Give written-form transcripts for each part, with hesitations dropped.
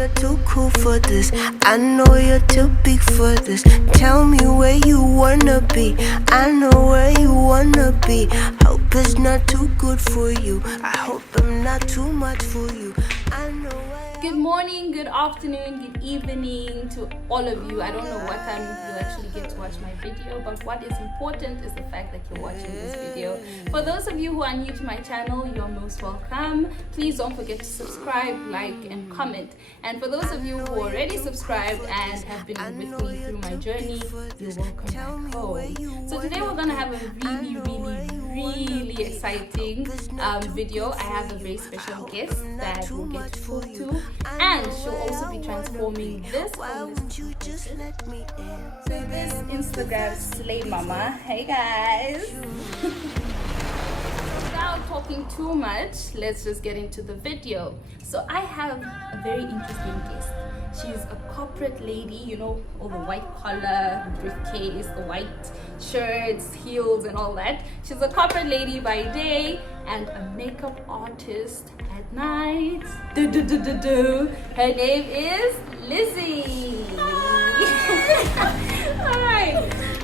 you're too cool for this. I know you're too big for this. Tell me where you wanna be. I know where you wanna be. Hope it's not too good for you. I hope I'm not too much for you. I know Good morning, good afternoon, good evening to all of you. I don't know what time you actually get to watch my video, but what is important is the fact that you're watching this video. For those of you who are new to my channel, you're most welcome. Please don't forget to subscribe, like, and comment. And for those of you who already subscribed and have been with me through my journey, you're welcome back home. So today we're gonna have a really exciting video. I have a very special guest that we'll get to talk to, and she'll also be transforming this to this Instagram slay mama. Hey guys. Without talking too much, let's just get into the video. So I have a very interesting guest. She's a corporate lady, you know, all the white collar, the briefcase, the white shirts, heels, and all that. She's a corporate lady by day and a makeup artist at night. Her name is Lizzie. Alright,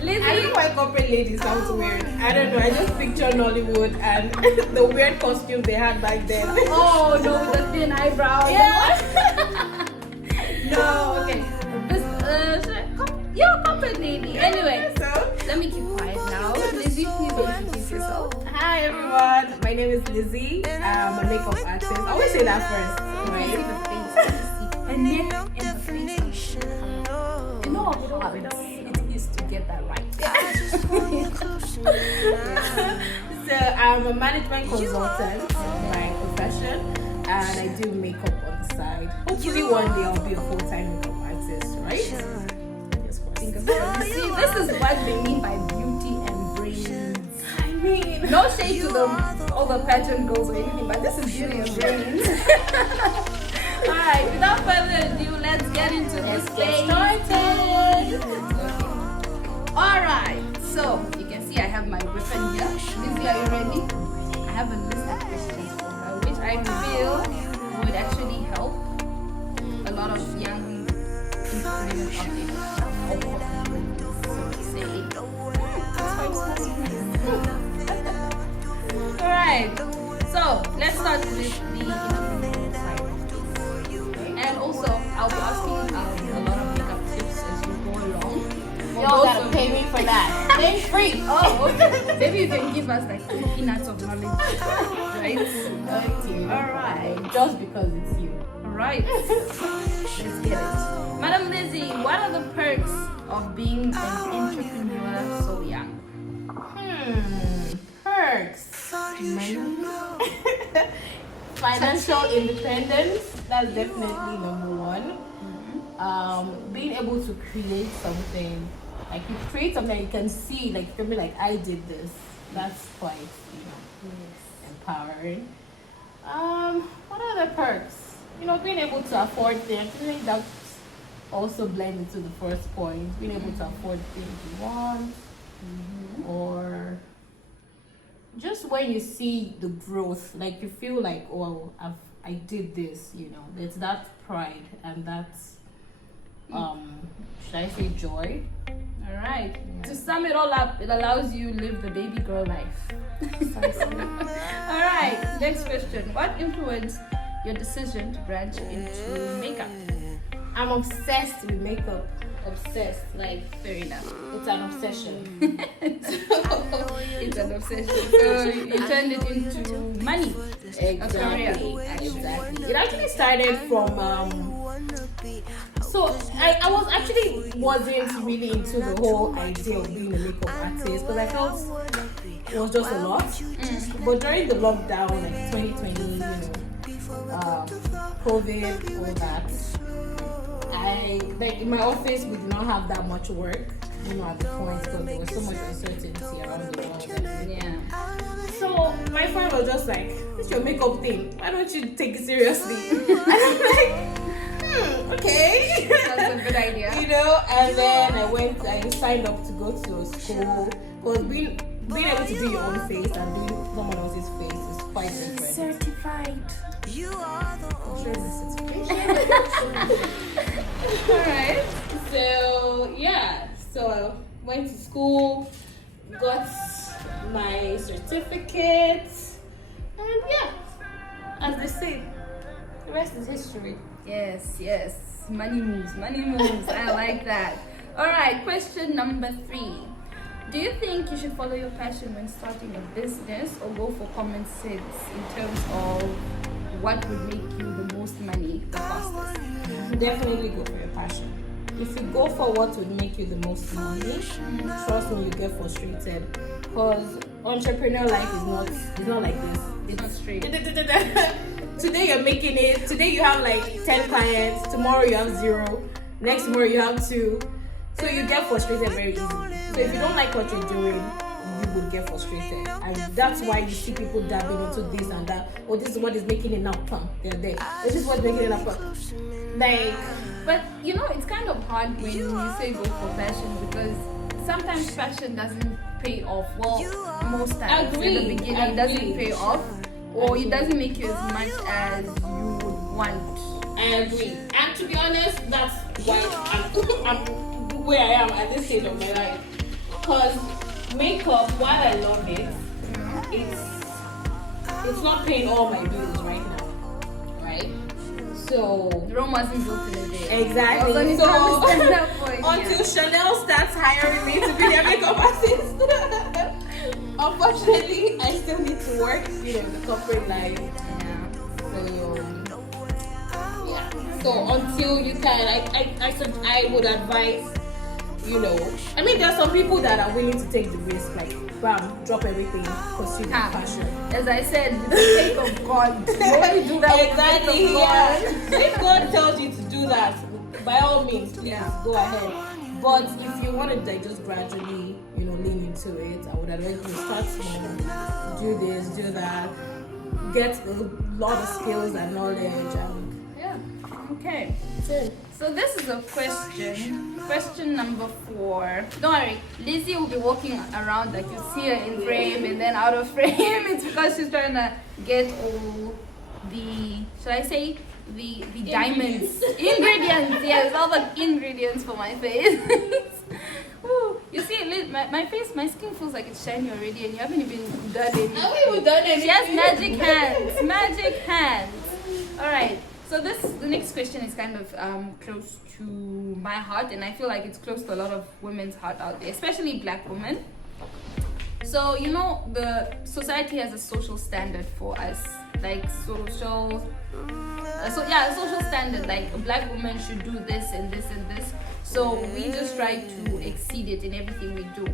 Lizzie. I think why corporate lady sounds weird. I don't know. I just picture Nollywood and the weird costume they had back then. Oh no, with the thin eyebrows. Yeah. No, okay. You're a corporate lady. Anyway, So, let me keep quiet now. Lizzie, please introduce yourself. hi everyone. My name is Lizzie. I'm a makeup artist. I always say that first, Right? right? The face. Her neck and her face. You know how hard it is to get that right. So I'm a management consultant in my profession, and I do makeup on the side. Hopefully one day I'll be a full-time makeup artist, right? Yes, Think about it. See, this is what they mean by beauty and brains. I mean, No shade to all the pageant girls or anything, but this is beauty and brains. Alright, without further ado, let's get into this thing. Alright, so you can see I have my weapon here. Lizzie, are you ready? I have a list of questions for her, which I feel would actually help a lot of young women out there. So to say. Alright, so let's start with the inappropriate side of things. And also, I'll be asking a lot of makeup tips as you go along. y'all gotta pay me for that. It's free. Oh, okay. Maybe you can give us like 2 peanuts of knowledge, right? Okay. Alright, Just because it's you. alright. Let's get it. Madam Lizzie, what are the perks of being an entrepreneur so young? Perks. Money. Financial independence. That's definitely number one. Being able to create something, like you create something you can see, like you can be like, I did this. That's quite, empowering. What are the perks? Being able to afford things. I think that's also blends into the first point. Being able to afford things you want, or just when you see the growth, like you feel like, oh, I did this. It's that pride and that's should I say joy? Alright. To sum it all up, it allows you live the baby girl life. Alright, next question. What influenced your decision to branch into makeup? I'm obsessed with makeup. Obsessed, like fair enough. It's an obsession. It's an obsession. So you turned it into money. Exactly. It actually started from so I wasn't really into the whole idea of being a makeup artist because I felt it was just a lot. But during the lockdown, like 2020, COVID, all that, in my office we did not have that much work, at the point because there was so much uncertainty around the world. Yeah. So my friend was just like, "It's your makeup thing. Why don't you take it seriously?" And I'm like, okay. That's a good idea. And then I signed up to go to a school because being able to do your own face and doing someone else's face is quite different. Certified. I'm sure it's a certification. Alright. So yeah, so I went to school, got my certificate, and yeah, as they say, the rest is history. Yes, yes. Money moves, money moves. I like that. Alright, question number 3. Do you think you should follow your passion when starting a business or go for common sense in terms of what would make you the most money the fastest? Definitely go for your passion. If you go for what would make you the most money, trust me, you get frustrated. Because entrepreneur life is not like this. It's not straight. Today you're making it. Today you have like 10 clients. Tomorrow you have 0. Next tomorrow you have 2. So you get frustrated very easily. So if you don't like what you're doing, you would get frustrated. And that's why you see people dabbing into this and that. Oh, this is what is making enough fun. They're there. This is what's making enough fun. Like, But you know, it's kind of hard when you say go for passion because sometimes passion doesn't pay off. Well, most times in the beginning it doesn't pay off, or it doesn't make you as much as you would want. I agree. And to be honest, that's why I'm where I am at this stage of my life. Because makeup, while I love it, it's not paying all my bills right now. Right? So Rome wasn't built in a day. exactly. Also need to So understand that point, until yeah. Chanel starts hiring me to be their makeup artist, unfortunately, I still need to work, the corporate life. So until you can, I would advise, I mean, there are some people that are willing to take the risk, like, bam, drop everything, pursue their passion. As I said, with the faith of God. You only do that Exactly, with the yeah. faith of God. If God tells you to do that, by all means, please go ahead. But if you want to just gradually, lean into it, I would advise you start small, do this, do that, get a lot of skills and knowledge, and Yeah. Okay. that's it. So this is a question. Question number 4. Don't worry, Lizzie will be walking around like you see her in frame and then out of frame. It's because she's trying to get all the, should I say, the diamonds. Ingredients, yes, all the ingredients for my face. Woo. You see, Liz, my face, my skin feels like it's shiny already and you haven't even done anything. I haven't even done anything. She has magic hands, magic hands. Alright. So the next question is kind of close to my heart, and I feel like it's close to a lot of women's heart out there, especially black women. So the society has a social standard for us, like a social standard, like a black woman should do this and this and this. So we just try to exceed it in everything we do.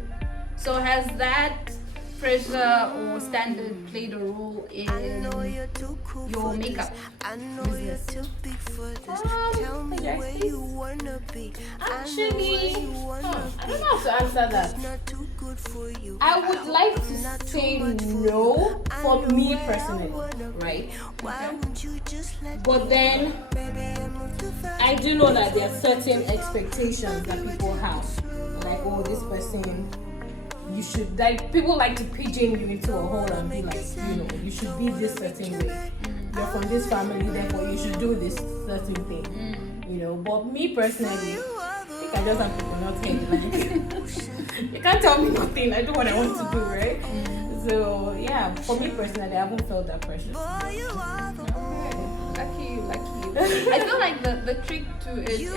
So has that pressure or standard played a role in your makeup business? Actually, I don't know how to answer that. I would like to say no for me personally, right? But then I do know that there are certain expectations that people have, like, oh, this person, you should, like, people like to pigeon you into a hole and be like, you should be this certain way. You're from this family, therefore you should do this certain thing. But me personally, I think I just have coconut head. Like, you can't tell me nothing. I do what I want to do, right? So yeah, for me personally, I haven't felt that pressure. Lucky you. I feel like the trick to it is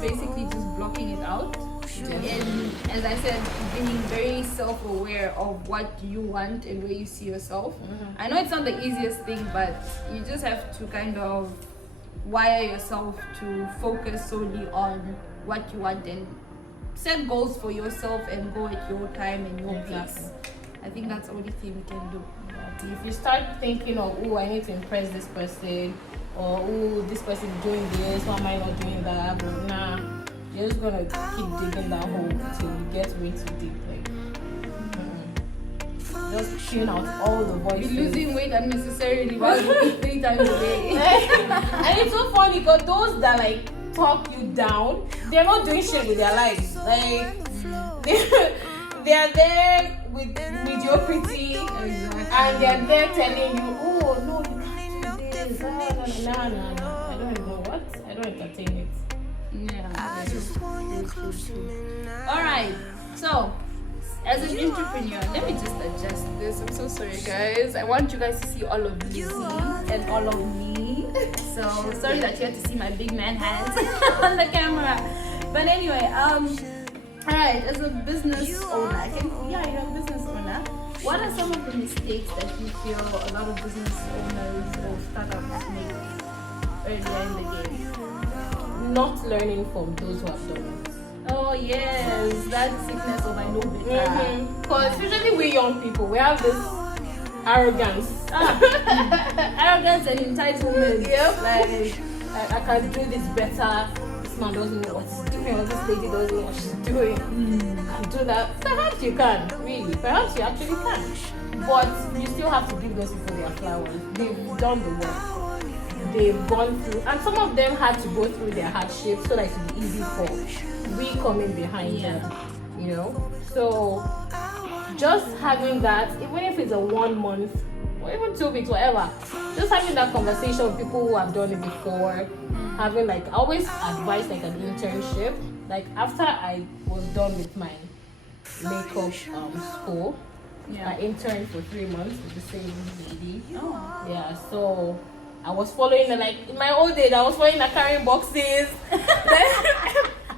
basically just blocking it out. And as I said, being very self-aware of what you want and where you see yourself. I know it's not the easiest thing, but you just have to kind of wire yourself to focus solely on what you want and set goals for yourself and go at your time and your pace. I think that's the only thing we can do. If you start thinking of, oh, I need to impress this person, or oh, this person is doing this, why am I not doing that? But nah, you're just gonna keep digging that hole till you get way too deep. Like, just tune out all the voices. Be losing weight unnecessarily while you eat 3 times a day. And it's so funny because those that like talk you down, they're not doing shit with their lives. Like they're there with mediocrity, and they're there telling you, oh no, you can't do this. No. I don't even know what. I don't entertain it. Yeah. I just want you close to me now. All right. So, as an entrepreneur, let me just adjust this. I'm so sorry, guys. I want you guys to see all of Lizzie and all of me. So sorry that you had to see my big man hands on the camera. But anyway, all right. As a business owner, you're a business owner. What are some of the mistakes that you feel a lot of business owners or startups make earlier in the game? Not learning from those who have done it. Oh yes, that sickness of I know better. Because usually we young people, we have this arrogance. Arrogance and entitlement. Yep. Like I can do this better. This man doesn't know what he's doing, or this lady doesn't know what she's doing. I can do that. Perhaps you can, really. Perhaps you actually can. But you still have to give those people their flowers. They've done the work. They've gone through, and some of them had to go through their hardships so that it would be easy for we coming behind them, you know. So just having that, even if it's a 1 month or even 2 weeks, whatever, just having that conversation with people who have done it before, having I always advise an internship. Like after I was done with my makeup school, I interned for 3 months with the same lady. Yeah, so I was following in my old days, I was following carrying boxes.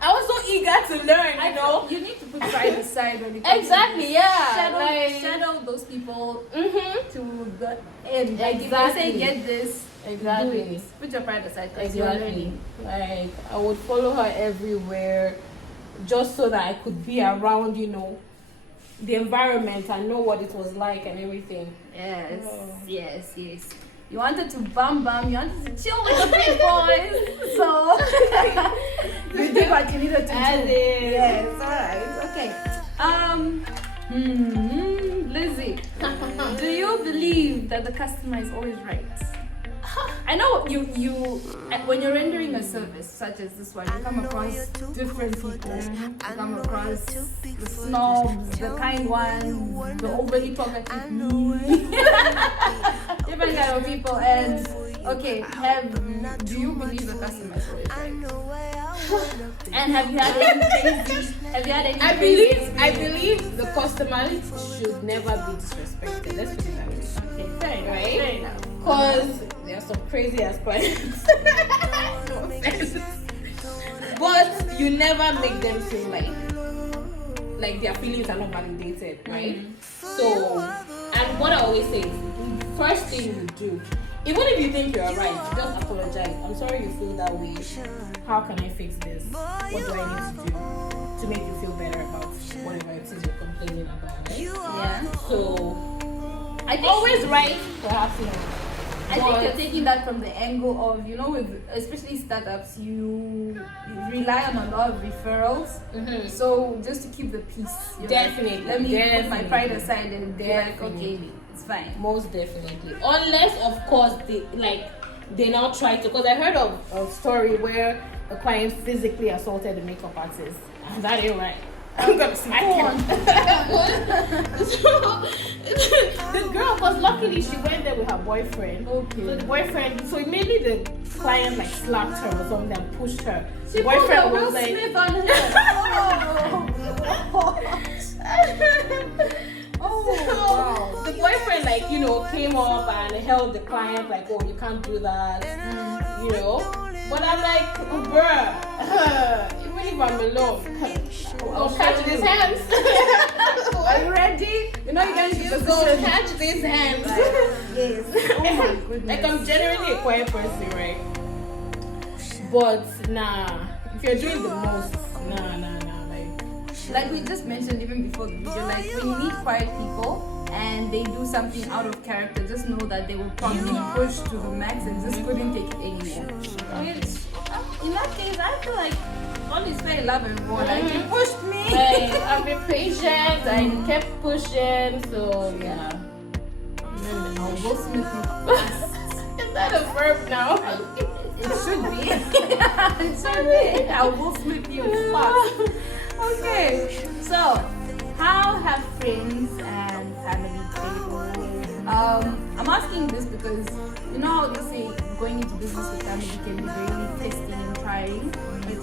I was so eager to learn, you know. You need to put pride aside when it comes Exactly, yeah. shadow those people to the end. Exactly. If they say get this, Exactly. do it. Put your pride aside because you're learning. Like I would follow her everywhere, just so that I could be around, you know, the environment and know what it was like and everything. Yes. You wanted to bam, you wanted to chill with the big boys. So you did what you needed to do. Yes, alright. Okay. Lizzie, do you believe that the customer is always right? I know you when you're rendering a service such as this one, you come across different people. You come across the snobs, the kind ones, the overly talkative me. Different kind of people. And okay, do you believe the customer is always right? And have you had any crazy? I believe the customers should never be disrespected. Let's put it that way. Okay, fair enough. Right? Fair enough. Because there are some crazy ass clients. No offense. But you never make them feel like their feelings are not validated, right? So, and what I always say is, first thing you do, even if you think you're right, just apologize. I'm sorry you feel that way. How can I fix this? What do I need to do to make you feel better about whatever it is you're complaining about, right? Yeah. So, I think always right, perhaps not. I think you're taking that from the angle of, you know, with especially startups, you rely on a lot of referrals. So just to keep the peace, Definitely. Let me put my pride aside and be like, Definitely. okay, it's fine. Most definitely. Unless, of course, they now try to. Because I heard of a story where a client physically assaulted the makeup artist. And that ain't right. I'm gonna smack him. So, the girl, because luckily she went there with her boyfriend. Okay. So the boyfriend, so maybe the client slapped her or something and pushed her. She Boyfriend pulled a Will was Smith on her. So the boyfriend came up and held the client oh, you can't do that, you know. But I'm like, bruh, even if I'm alone, I'll catch these hands. Are you ready? You know you guys should So catch these hands. Yes. Oh my goodness. I'm generally a quiet person, right? But if you're doing the most, like we just mentioned even before the video, like when you meet quiet people and they do something out of character, just know that they will probably push to the max and just couldn't take it anymore. In that case, I feel like all is fair in love and war. Like you pushed me. I've been patient. I kept pushing. So yeah. I'll Will Smith you. Is that a verb now? It should be. It should be. I will Smith you fast. Okay. So, how have friends and family played? I'm asking this because you know how they say going into business with family can be very testing and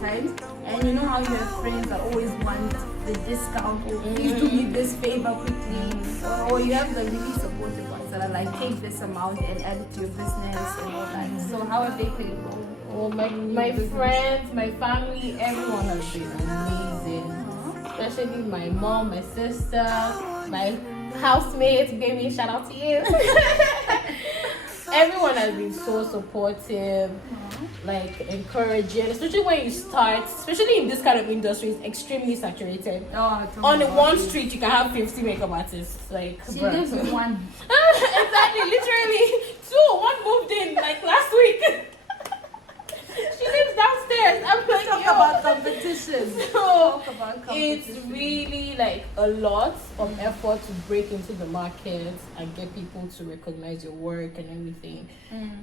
times. And you know how you have friends that always want the discount, or please do me this favor quickly, or you have the really supportive ones that are like, take this amount and add it to your business and all that. So how have they played a role? Oh, My friends, my family, everyone has been amazing. Especially my mom, my sister, my housemates. Baby, shout out to you. Everyone has been so supportive, like encouraging, especially when you start, especially in this kind of industry, it's extremely saturated. On the one street, you can have 50 makeup artists. Like, She lives with one. Exactly, literally. Two, one moved in like last week. She lives downstairs. I'm like, Talk about competition. So Talk about it's competition. really like a lot of effort to break into the market and get people to recognize your work and everything.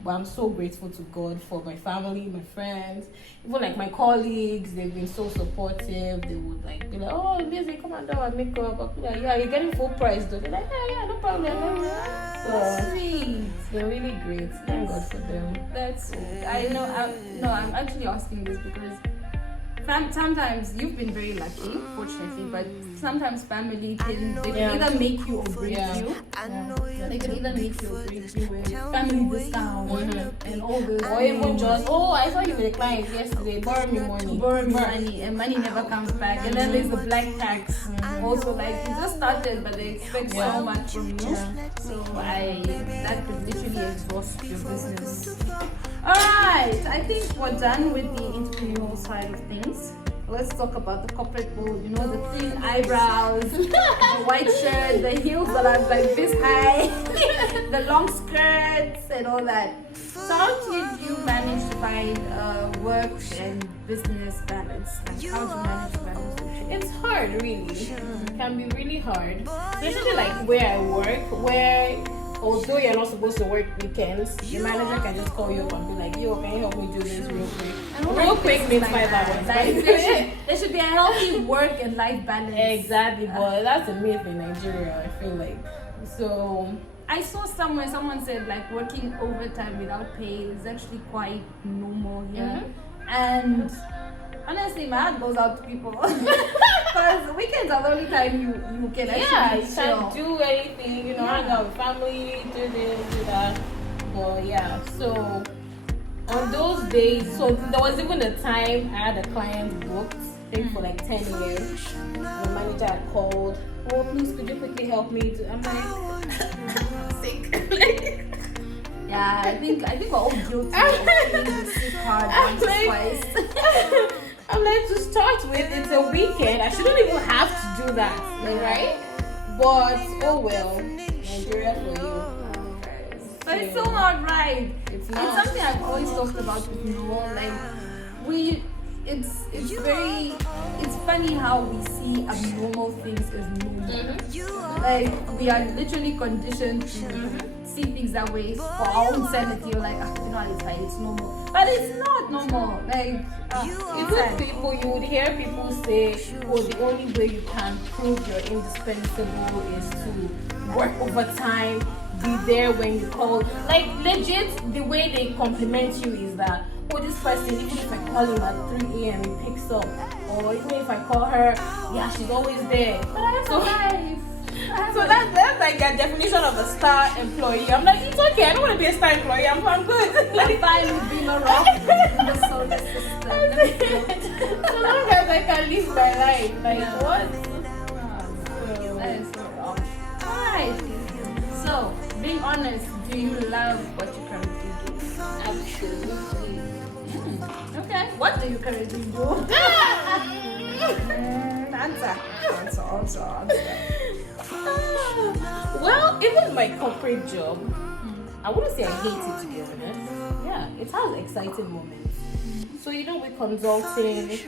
But I'm so grateful to God for my family, my friends, even like my colleagues. They've been so supportive. They would like be like, "Oh, Lizzie, come and do our makeup." I'll be like, "Yeah, you're getting full price though." They're like, "Yeah, no problem." So Sweet. they're really great. Thank God for them. That's sweet. I know. I'm actually asking this because sometimes you've been very lucky, fortunately, but sometimes family can either make you or break you. They can either make you or break you with family discount and all this. Or even just, I saw you with a client yesterday, borrow me money. Borrow me money and money never comes back. And then there's the black tax. Also, like, you just started, but they expect so much from you. So that could literally exhaust your business. Alright, I think we're done with the entrepreneurial side of things. Let's talk about the corporate world. You know, the thin eyebrows, the white shirt, the heels that are like this high, the long skirts, and all that. So, how did you manage to find work and business balance? Like, how do you manage to balance the two? It's hard, really. It can be really hard. Especially like where I work, where although you're not supposed to work weekends, the manager can just call you up and be like, "Yo, can you help me do this real quick?" Real quick means 5 hours. Like, there should be a healthy work and life balance. Exactly, but that's a myth in Nigeria, I feel like. So I saw somewhere someone said like working overtime without pay is actually quite normal here. And honestly, my heart goes out to people because weekends are the only time you can actually you chill. can't do anything, hang out with family, do this, do that. But yeah, so on those days, so there was even a time I had a client booked, I think for like 10 years. The manager had called, "Oh, please, could you quickly help me?" I'm like, I'm sick. Yeah, I think we're all guilty of playing the sick card once or twice. I'm like, to start with, it's a weekend. I shouldn't even have to do that, right? But oh well, Nigeria for you. But it's so not right. It's It's not. something I've always talked about with Noel. Like it's funny how we see abnormal things as normal. Like we are literally conditioned to see things that way for our own sanity. You're like, it's fine, it's normal. But it's not normal. Like Even people, you would hear people say, "Oh, the only way you can prove you're indispensable is to work overtime, be there when you call." Like legit, the way they compliment you is that, "Oh, this person, even if I call him at 3 a.m. he picks up, or even if I call her, yeah, she's always there." but I have a life. So that's like a definition of a star employee. I'm like, it's okay. I don't want to be a star employee. I'm good. Like fine with being a rock in the solar system. So long as I can live my life, like what? That is so wrong. Alright. So, being honest, do you love what you currently do? Absolutely. Okay. What do you currently do? Answer. Well, even my corporate job, I wouldn't say I hate it, to be honest. Yeah, it has exciting moments. So with consulting,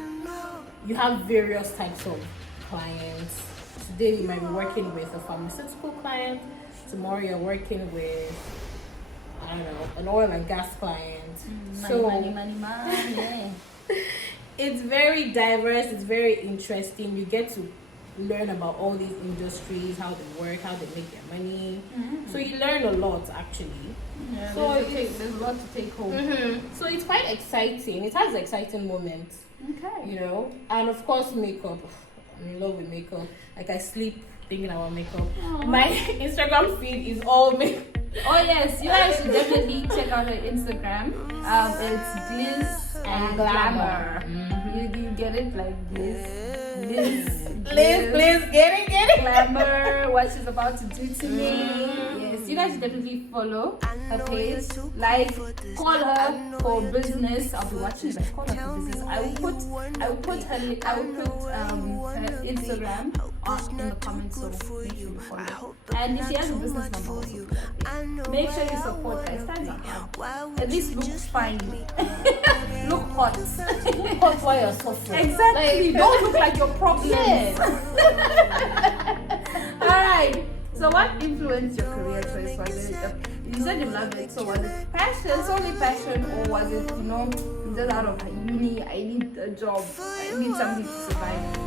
you have various types of clients. Today you might be working with a pharmaceutical client. Tomorrow you're working with, I don't know, an oil and gas client. Money. It's very diverse. It's very interesting. You get to learn about all these industries, how they work, how they make their money. So you learn a lot actually. Yeah, So there's a lot to take home. So it's quite exciting. It has exciting moments, Okay. you know. And of course, makeup. I'm in love with makeup. Like I sleep thinking about makeup. My Instagram feed is all makeup. Oh yes, you guys should definitely check out her Instagram. It's Gliss and Glamour. You get it, like Please, get it. Glamour, what she's about to do to me. Yes, you guys should definitely follow her page. Like, call her for business. I'll be watching it. Like, call her for business. I will put her Instagram in the comments, so make sure you follow. And if she has a business number, also, make sure you support her. Stand up. At least look fine. Look hot. Hot while you're suffering. Exactly. Don't look like your problem. Alright. So what influenced your career choice? Was it you said you loved it, so was it passion, solely passion, or was it, just out of uni, I need a job, I need something to survive?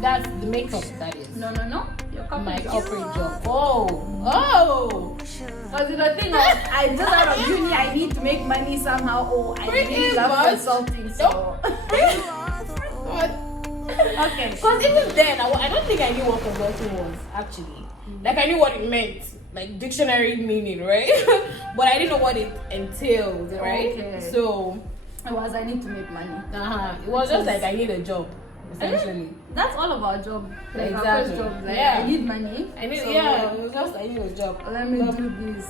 That's the makeup, that is. No. Your My corporate corporate job. Oh. Was it a thing of I just out of uni, I need to make money somehow, or I really love consulting, so Okay. Because even then, I don't think I knew what consulting was actually. Like I knew what it meant, like dictionary meaning, right? But I didn't know what it entailed, right? Okay. So it was I need to make money. it was just like I need a job, essentially. That's all about job. Like Exactly. our first job. Like, Yeah. I need money. It was just I need a job. Let me do this.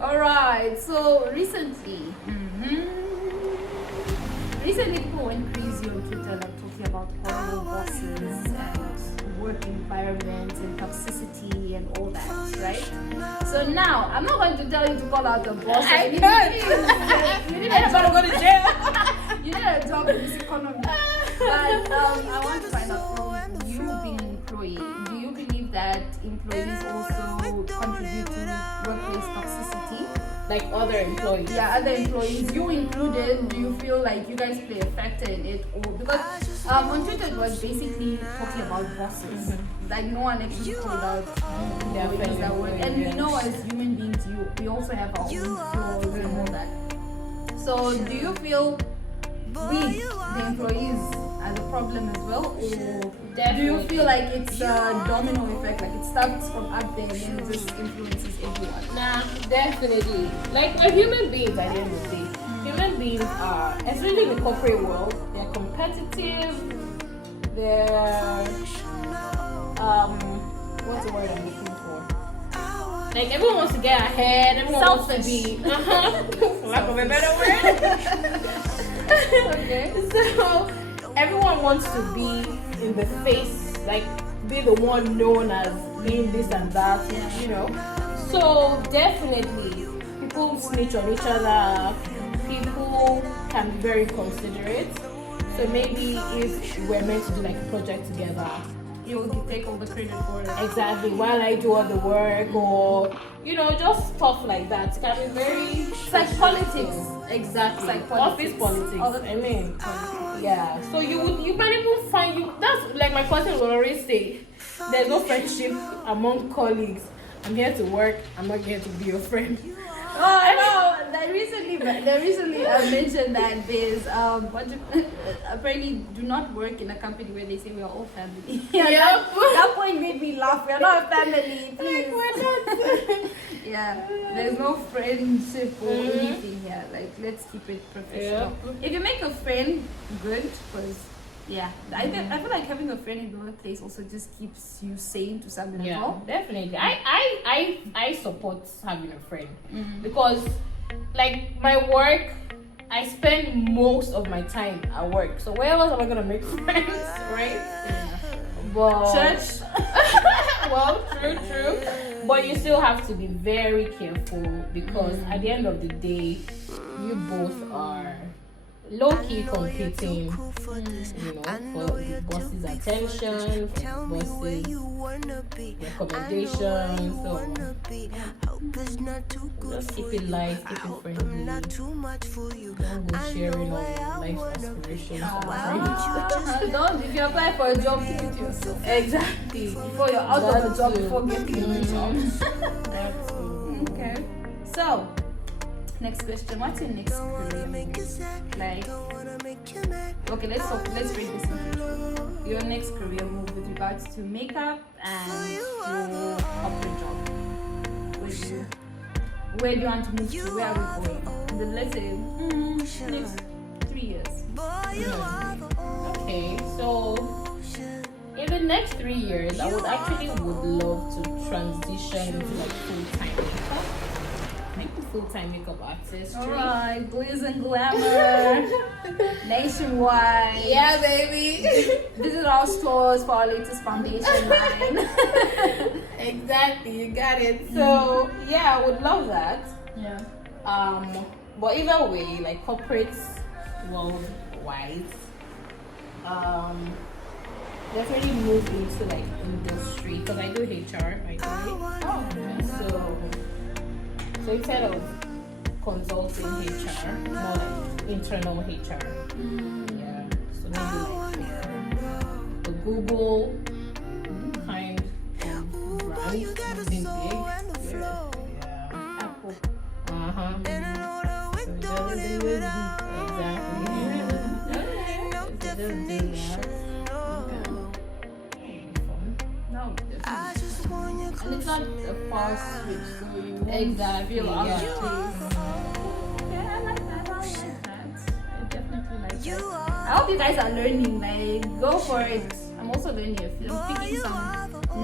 Alright, so recently people went crazy on Twitter, like talking about horrible bosses and work environment and toxicity and all that, right? So now, I'm not going to tell you to call out the boss. I You can't. need I'm gonna go to jail. you need a job in this economy. But I want to find out from you being an employee, do you believe that employees also contribute to workplace toxicity? Like other employees. Yeah, other employees, you included, do you feel like you guys play a factor in it? Or because on Twitter it was basically talking about bosses. Like no one actually called out employees that work. And we know as human beings, we also have our own flaws and all that. So do you feel we, the employees, are the problem as well? Or do you feel like it's a domino effect, like it starts from up there and then it just influences everyone? Nah, definitely. Like we're human beings at the end of the day. Human beings are, especially in the corporate world, they're competitive. They're what's the word I'm looking for? Like everyone wants to get ahead. Everyone wants to be lack of a better word. Okay. So everyone wants to be in the face, like be the one known as being this and that, you know. So definitely, people snitch on each other. People can be very considerate. So maybe if we're meant to do like a project together, You take all the credit for it. exactly while I do all the work, or just stuff like that. It can be very. It's like politics. Exactly. It's like Office politics. All the I mean, yeah. So you might even find that's like my cousin will always say, there's no friendship among colleagues. I'm here to work. I'm not here to be your friend. Oh no! They recently mentioned that there's apparently do not work in a company where they say we are all family. Yeah. That point made me laugh. We are not a family, please. Like, we're not. Yeah, there's no friendship or anything here. Like, let's keep it professional. If you make a friend, good, because I feel like having a friend in the workplace also just keeps you sane to some level. Definitely. I support having a friend because, like, my work, I spend most of my time at work. So where else am I gonna make friends, right? But Church. well, true. But you still have to be very careful because at the end of the day, you both are low-key competing, for the boss's attention, for the boss's recommendations. So just keep it light, keep it friendly. Don't go sharing all your life aspirations. preparation. Don't, if you apply for a job, keep it to yourself. Exactly. Before you're out of the job, That's before getting the job. That's Okay. So, next question. What's your next career move? Like, okay, let's break this into your next career move with regards to makeup and your corporate job. Where do you want to move to? Where are we going? And then let's say next 3 years. Okay, so in the next 3 years, I would love to transition into like full-time makeup. Maybe full-time makeup artist. Alright, gliz and glamour, nationwide. Yeah, baby. Visit our stores for our latest foundation line. Exactly, you got it. So yeah, I would love that. Yeah. But either way, like corporates worldwide, definitely move into like industry because I do HR, by the way. So instead of consulting HR, more like internal HR. Yeah. So maybe like the Google kind of brand, something big. Yeah. Apple. So just do it. Exactly. So just do that. No, definitely. And it's not a fast switch, so you won't Exactly, feel out of yeah. place. Yeah, I like that. I definitely like that. I hope you guys are learning. Like, go for it. I'm also learning a few. I'm picking some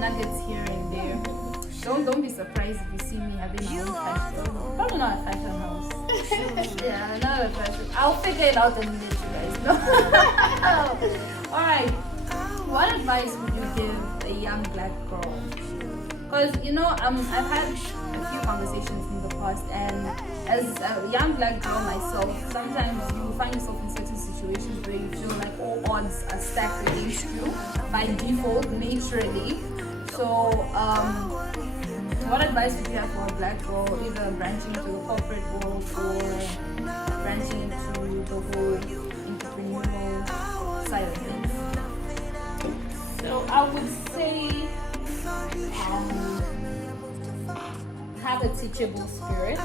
nuggets here and there. Don't be surprised if you see me having my own fashion. Probably not a fashion house. Yeah, not a fashion. I'll figure it out and let you guys know. Alright. What advice would you give a young black girl? Because I've had a few conversations in the past, and as a young black girl myself, sometimes you find yourself in certain situations where you feel like all odds are stacked against you by default, naturally. So, what advice would you have for a black girl, either branching into the corporate world or branching into the whole entrepreneurial side of things? So I would say have a teachable spirit,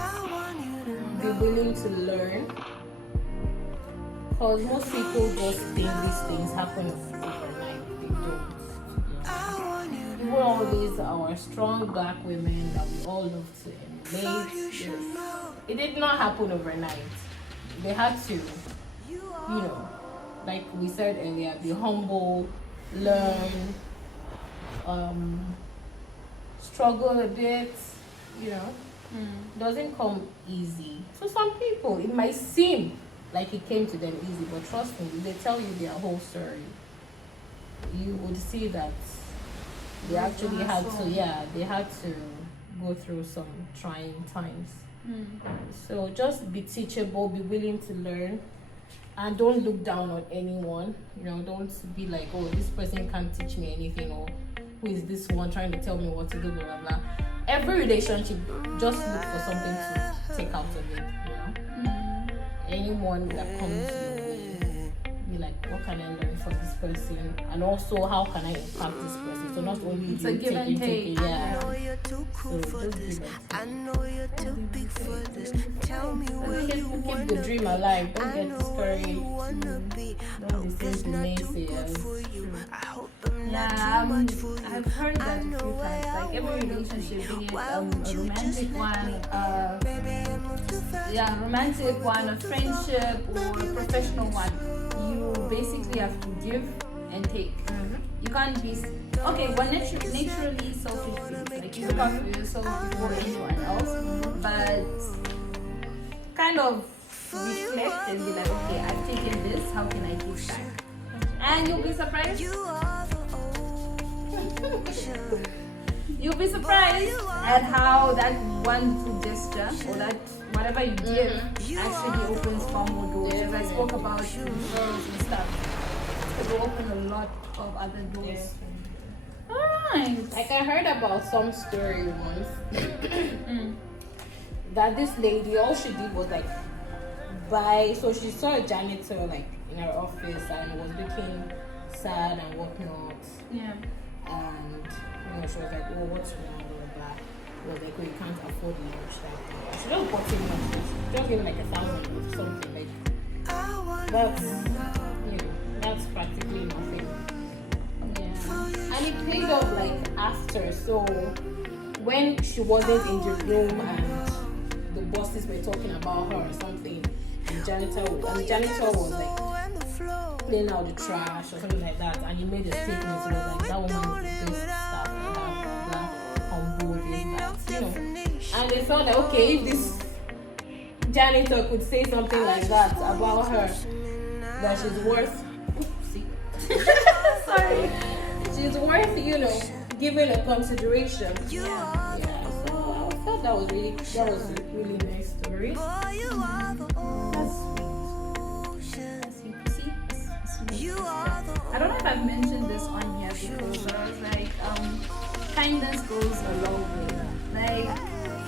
be willing to learn, because most people just think these things happen overnight. They don't. We were always our strong black women that we all love to emulate. Yes. It did not happen overnight. They had to, like we said earlier, be humble, learn, struggle a bit, doesn't come easy. To some people, it might seem like it came to them easy, but trust me, if they tell you their whole story, you would see that they actually had to go through some trying times. So just be teachable, be willing to learn, and don't look down on anyone. Don't be like, oh, this person can't teach me anything, or who is this one trying to tell me what to do, blah blah blah. Every relationship, just look for something to take out of it. Anyone that comes your way, be like, what can I learn from this person, and also how can I impact this person? So not only It's you a give and taking, take. yeah. You're too cool So for just this. be like, I know you're too big for this. Tell me where you keep wanna the dream alive. Don't I get know where you discouraged. wanna be. Don't Hope listen it's to not too good naysayers. for you. I hope I'm Yeah, not too much for you. I've heard that a few times. Like every relationship, be it a romantic one, romantic one, a friendship, or a professional one, you basically have to give and take. You can't be naturally selfish beings. Like you look out for yourself before anyone else, but kind of reflect and be like, okay, I've taken this. How can I give back? And you'll be surprised. You'll be surprised at how that one good gesture or that whatever you give actually opens far more doors. As I spoke about referrals and stuff, it will open a lot of other doors. Alright. Like I heard about some story once that this lady, all she did was like by, so she saw a janitor like in her office and was looking sad and whatnot. Yeah. And she was like, oh, what's wrong, blah blah blah. He was like, oh, you can't afford lunch like that. She just bought him lunch. She just gave him like 1,000 or something. Like that's practically nothing. Yeah. And it paid off like after. So when she wasn't in the room and the bosses were talking about her or something, and the janitor was like cleaning out the trash or something like that, and he made a statement. So it was like, that woman is the best staff we have, blah, humble, this, that, And they thought that, okay, if this janitor could say something like that about her, that she's worth, sorry, she's worth, giving a consideration. Yeah. So I thought that was a really nice story. I don't know if I've mentioned this on here because I was like, kindness goes a long way. Like,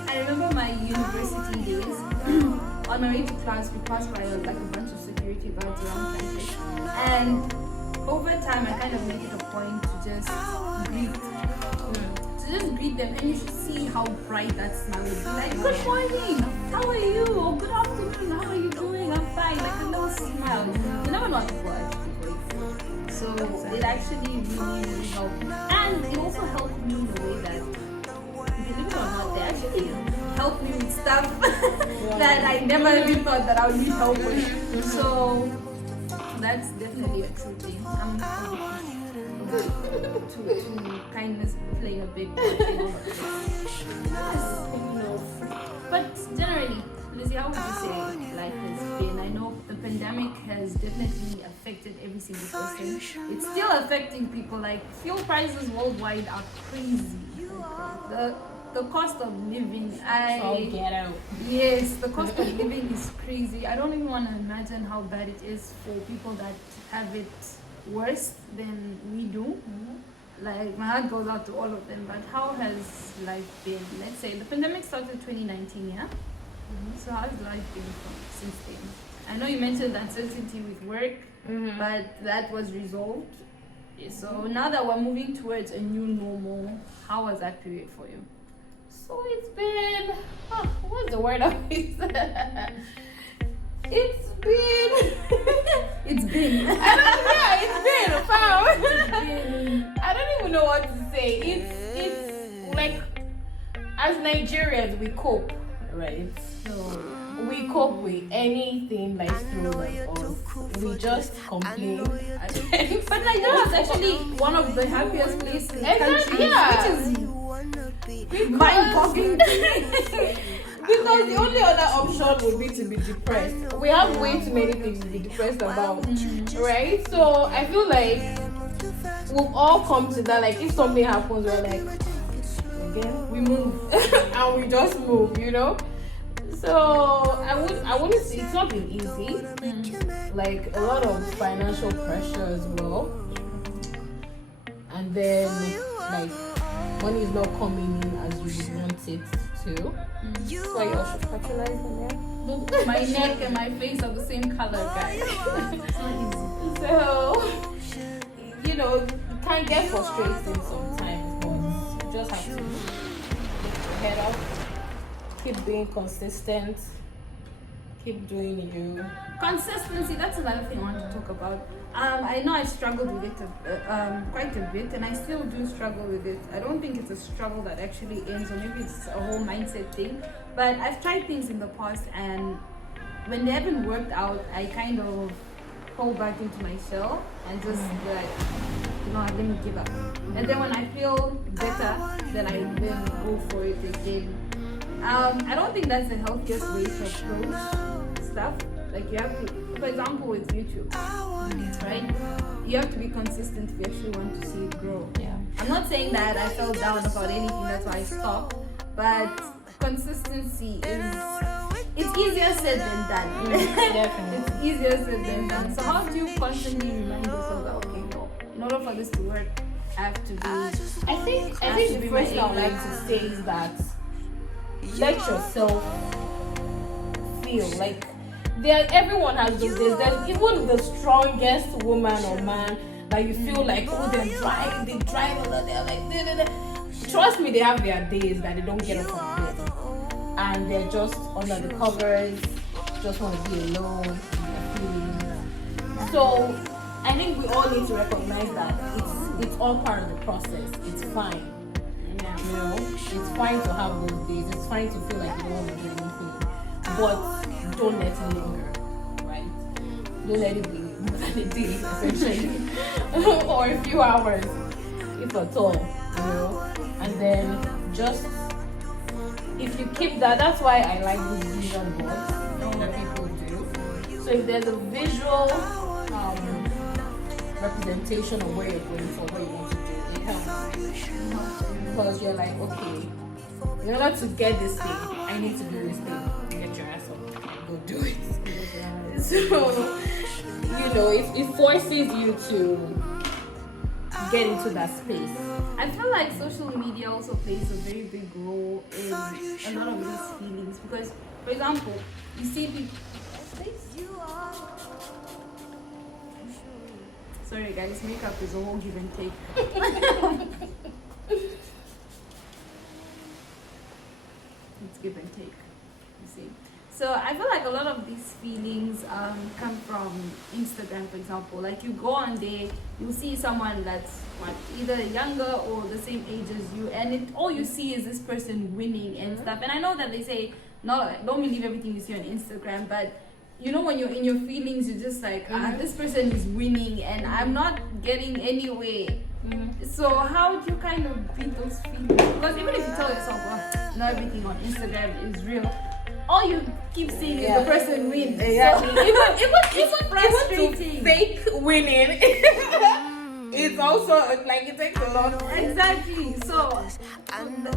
I remember my university days. On my way to class, we passed by like a bunch of security guards around campus, and over time, I kind of made it a point to just greet them, and you should see how bright that smile would be. Like, good morning, how are you? Or good afternoon, how are you doing? I'm fine. Like a little smile. You never know what people are actually going through. So it actually really helped, and it also helped me in a way that, believe it or not, they actually helped me with stuff that I never really thought that I would need help with. So that's definitely a true thing. To kindness playing a big part in all of this. Yes. But generally, Lizzie, how would you say life has been? I know the pandemic has definitely affected every single person. It's still affecting people. Like, fuel prices worldwide are crazy. The cost of living, get out. Yes, the cost of living is crazy. I don't even want to imagine how bad it is for people that have it worse than we do. Mm-hmm. Like, my heart goes out to all of them. But how has life been? Let's say the pandemic started 2019, yeah? Mm-hmm. So how has life been since then? I know you mentioned uncertainty with work, but that was resolved. So now that we're moving towards a new normal, how was that period for you? So it's been, what's the word of it? It's been. I don't even know what to say. It's like, as Nigerians, we cope, right? So we cope with anything life throws at us. We just complain. But Nigeria is actually one of the happiest places in the country, which is mind-boggling. Because the only other option would be to be depressed. We have way too many things to be depressed about, right? So I feel like we've all come to that. Like, if something happens, we're like, again, we move and we just move, So I wouldn't say it's not been easy. Like, a lot of financial pressure as well, and then like money is not coming in as you would want it to. That's why you all should patronize me there. My neck and my face are the same color, guys. It's not easy. So, you can get frustrated sometimes, but you just have to lift your head up, keep being consistent, keep doing you. Consistency, that's another thing I want to talk about. I know I struggled with it quite a bit, and I still do struggle with it. I don't think it's a struggle that actually ends, or maybe it's a whole mindset thing. But I've tried things in the past, and when they haven't worked out, I kind of fall back into my shell and just be like, let me give up. And then when I feel better, then I then go for it again. I don't think that's the healthiest way to approach stuff. Like, you have to, for example, with YouTube, right? You have to be consistent if you actually want to see it grow. Yeah. I'm not saying that I fell down about anything, that's why I stopped. But consistency it's easier said than done. Definitely. It's easier said than done. So how do you constantly remind yourself that, okay, no, in order for this to work, I have to be. I think the first thing I would like to say is that let yourself feel like everyone has those days. There's even the strongest woman or man that you feel like, oh, they drive a lot, they're like, da, da, da. Trust me, they have their days that they don't get up from bed. And they're just under the covers, just want to be alone in their feelings. So I think we all need to recognize that it's all part of the process. It's fine. You know, it's fine to have those days. It's fine to feel like you don't want to do anything. But don't let it linger, right? Don't let it be more than a day, essentially. Or a few hours, if at all, you know. And then just, if you keep that's why I like these vision boards that people do. So if there's a visual representation of where you're going for, what you want to do, it helps. Because you're like, okay, in order to get this thing, I need to do this thing. Get your ass up, go do it. So, you know, it forces you to get into that space. I feel like social media also plays a very big role in a lot of these feelings because, for example, you see people. Sorry guys, makeup is a whole give and take. It's give and take, you see. So I feel like a lot of these feelings come from Instagram, for example. Like you go on there, you'll see someone that's either younger or the same age as you, and all you see is this person winning and stuff. And I know that they say, no, don't believe everything you see on Instagram, but you know, when you're in your feelings, you're just like, this person is winning and I'm not getting anywhere. So how do you kind of beat those feelings? Because even if you tell yourself, well, not everything on Instagram is real, all you keep seeing is the person wins. Exactly. So, even frustrating. Fake winning. It's also like it takes a lot. Exactly. So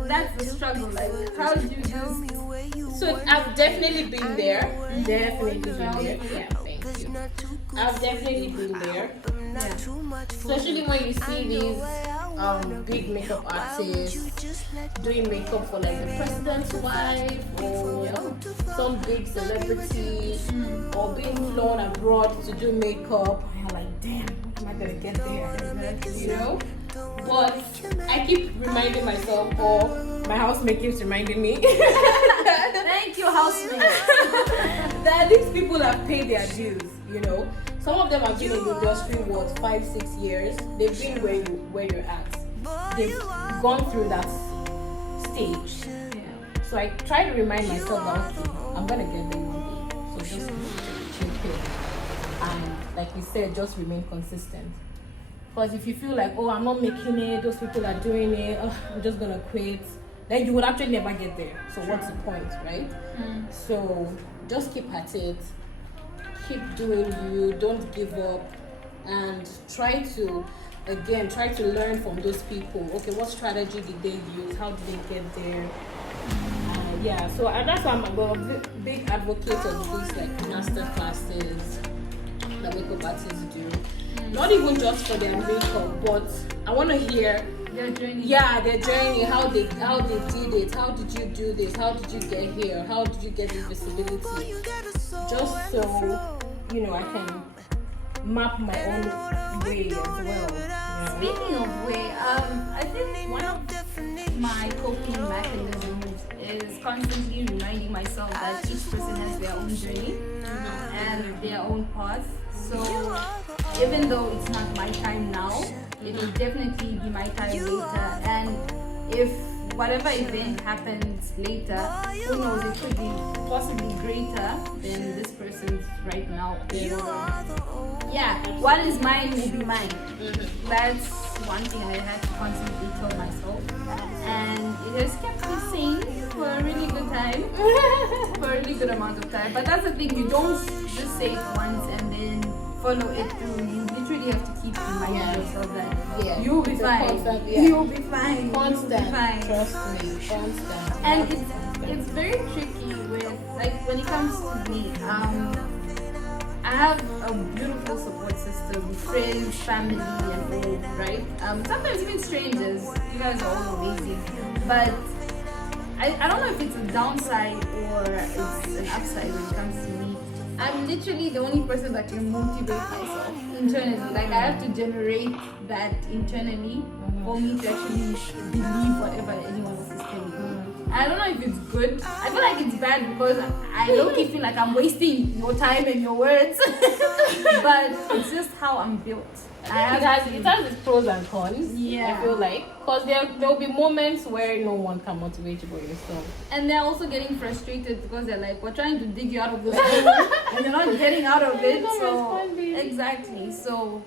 that's the struggle. Like, how do you just? So I've definitely been there. Definitely been there. Yeah, thank you. I've definitely been there. Yeah. Especially when you see these big makeup artists doing makeup for like the president's wife or some big celebrity or being flown abroad to do makeup. And you're like, damn, am I gonna get there? You know? But I keep reminding myself, or my housemate keeps reminding me. Thank you, housemate. That these people have paid their dues, you know. Some of them have been in the industry, 5-6 years. They've been where you're at. They've gone through that stage. Yeah. So I try to remind myself that, okay, I'm gonna get there one day. So just keep it. And like we said, just remain consistent. Because if you feel like, oh, I'm not making it, those people are doing it, I'm just gonna quit, then you would actually never get there. So what's the point, right? So just keep at it. Keep doing you, don't give up, and try to learn from those people. Okay, what strategy did they use? How did they get there? So and that's why I'm a big advocate of these like master classes that makeup artists do. Not even just for their makeup, but I want to hear their journey. Yeah, their journey, how they did it, how did you do this, how did you get here, how did you get this visibility? Just so, you know, I can map my own way as well. Yeah. Speaking of way, I think one of my coping mechanisms is constantly reminding myself that each person has their own journey and their own path. So even though it's not my time now, it will definitely be my time later. And if whatever event happens later, who knows, it could be possibly greater than this person's right now. What is mine will be mine. That's one thing I had to constantly tell myself. And it has kept me sane for a really good time. For a really good amount of time. But that's the thing, you don't just say it once and then follow it through. You literally have to keep reminding yourself that you'll be fine. You'll be fine. Constant. Trust me. Constant. And it's very tricky with, like, when it comes to me, I have a beautiful support system, friends, family, and all, right? Sometimes even strangers. You guys are all amazing. But I don't know if it's a downside or it's an upside when it comes to me I'm literally the only person that can motivate myself internally. Like I have to generate that internally for me to actually believe whatever anyone else is telling me. I don't know if it's good. I feel like it's bad because I low-key feel like I'm wasting your time and your words. But it's just how I'm built. It has its pros and cons. Yeah. I feel like, because there'll be moments where no one can motivate you but yourself. And they're also getting frustrated because they're like, we're trying to dig you out of this hole and you're not getting out of it. not So responding. exactly. So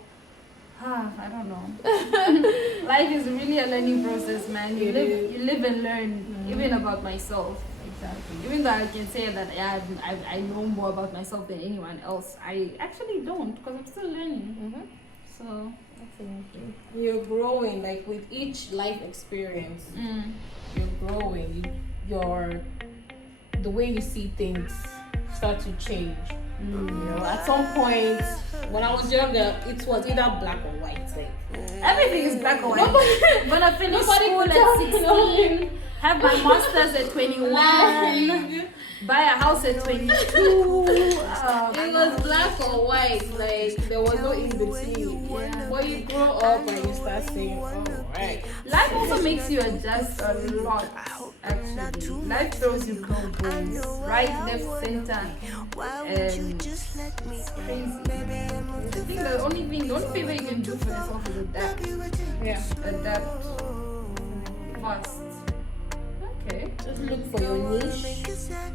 I don't know. Life is really a learning process, man. You live and learn, even about myself. Exactly. Even though I can say that I know more about myself than anyone else, I actually don't because I'm still learning. So Absolutely. You're growing, like with each life experience, you're growing. The way you see things start to change. You know, at some point, when I was younger, it was either black or white. Like everything is black or white. When I finish school at 16, have my masters at 21, buy a house at 22. it was black or white. Like there was no in between. When you grow up and you start saying, "Oh, right." Life also makes you adjust a lot. Actually, life throws you curveballs, right, left, center, and it's crazy. I think the only favor you can do for yourself is adapt. Yeah. Adapt fast. Okay. Just look for your niche.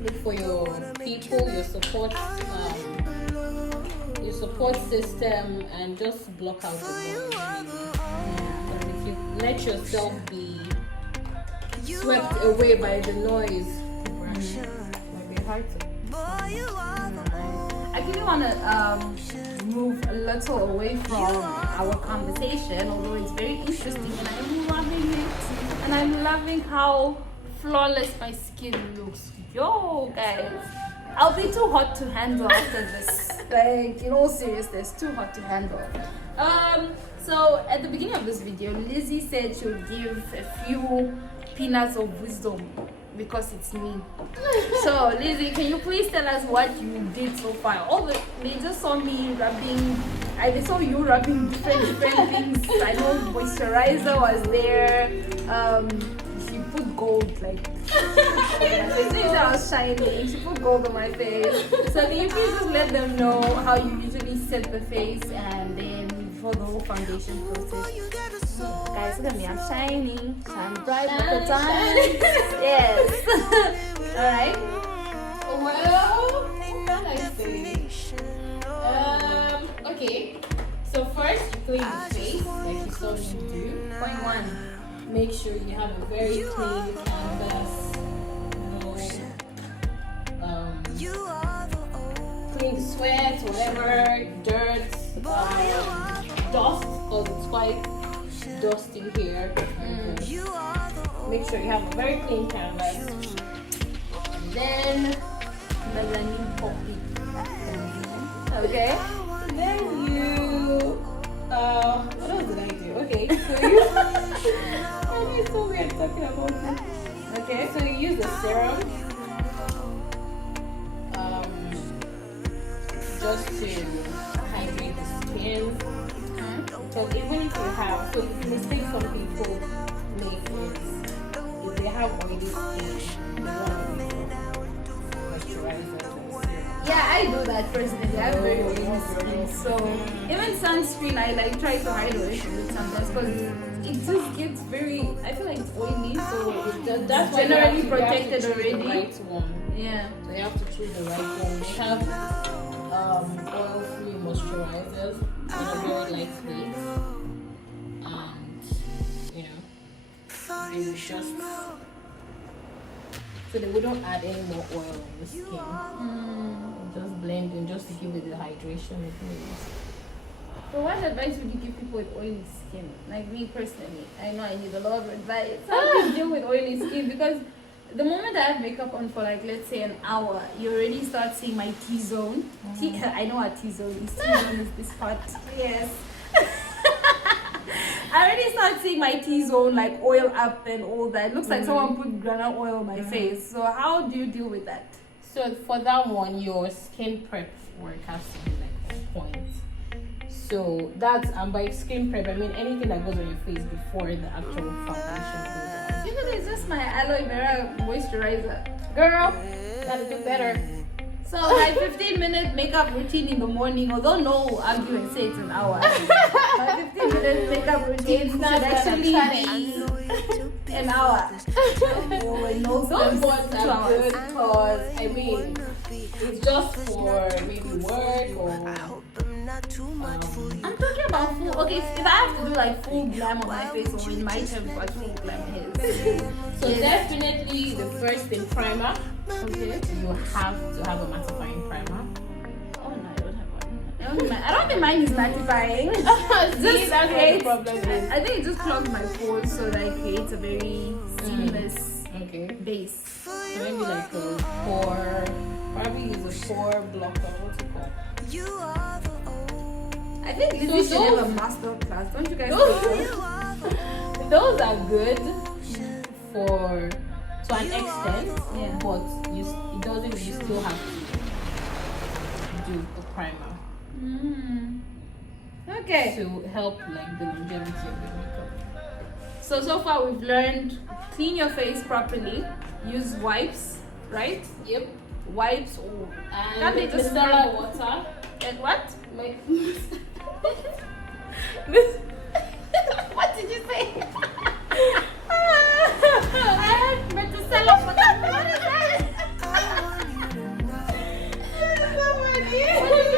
Look for your people, your support system, and just block out the noise. But if you let yourself be swept away by the noise, it might be hard to. I really want to move a little away from our conversation, although it's very interesting and I'm loving it. And I'm loving how flawless my skin looks. Yo, guys, I'll be too hot to handle after this. Like, in all seriousness, too hot to handle. So at the beginning of this video, Lizzie said she would give a few peanuts of wisdom because it's me. So Lizzie, can you please tell us what you did so far? They just saw me rubbing. They saw you rubbing different things. I know moisturizer was there. She put gold, like she thinks I was shining. She put gold on my face. So can you please just let them know how you usually set the face and then for the whole foundation process? Guys, look at me, I'm shining, shine bright all the time. Yes. Alright. Well, what can I say? Okay. So first, you clean the face, like you saw me do. Point one. Make sure you have a very clean canvas. Clean sweat, whatever, dirt, dust, because it's quite dusty here. Make sure you have a very clean canvas. Then Melanin poppy. okay. Then you what else did I do? Okay, so you it's so weird talking about it. Okay, so you use the serum just to hydrate the skin. Because even if you have, so the mistake some people make is if they have oily skin, they want to moisturize. Yeah, I do that personally. I have very oily skin, so even sunscreen I like try to hide it sometimes because it just gets very. I feel like it's oily, so That's it's generally you protected have to choose already. the right one. Yeah. So you have to choose the right one. They have oil-free moisturizers that are very lightweight, and you know, they will just so they wouldn't add any more oil on the skin. Just blend in just to give it the hydration it needs. So what advice would you give people with oily skin? Like me personally, I know I need a lot of advice. How do you deal with oily skin? Because the moment I have makeup on for like let's say an hour, you already start seeing my T-zone. I know what T-zone is. T-zone is this part. Yes. I already start seeing my T-zone like oil up and all that. It looks like someone put granite oil on my face. So how do you deal with that? So for that one, your skin prep work has to be like on point. So that's by skin prep I mean anything that goes on your face before the actual foundation goes on. Even it's just my aloe vera moisturizer. Girl, gotta do better. So my 15-minute makeup routine in the morning, although no argue and say it's an hour. My 15-minute makeup routine should actually be an hour. Those ones are good because I mean it's just for maybe work or I'm talking about full. Okay, if I have to do like full glam on my face, or in my terms, what full glam is. So definitely the first thing primer. Okay. You have to have a mattifying primer. Oh no, I don't have one. I don't think mine is mattifying. See, that's what the problem is. I think it just clogs my pores, so that it creates a very seamless base. So maybe like a pore. Probably use a pore blocker. What's it called? I think Lizzie should have a master class. Don't you guys think so? Those are good for to an extent, Yeah. but it doesn't. You still have to do the primer Okay. to help like the longevity of the makeup. So far we've learned clean your face properly, use wipes, right? Yep. Wipes And can't they just micellar water. and what? What did you say? I heard Metusela. What is that?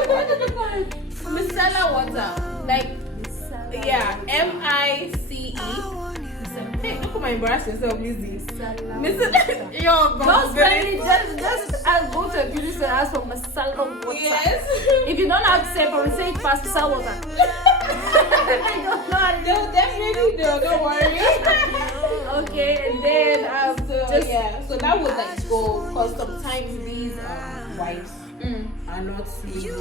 What did you call it? Micellar water. Like, yeah, M-I-C-E. Hey, look at my embarrassing yourself, Lizzie. Yo, Don't spell it. Just go to a beauty store and ask for micellar water. Yes. If you don't know how to say it, probably say it fast. Micellar water. I don't know how to do They'll definitely do, don't worry. Okay, and then so that would like go because sometimes these wipes are not really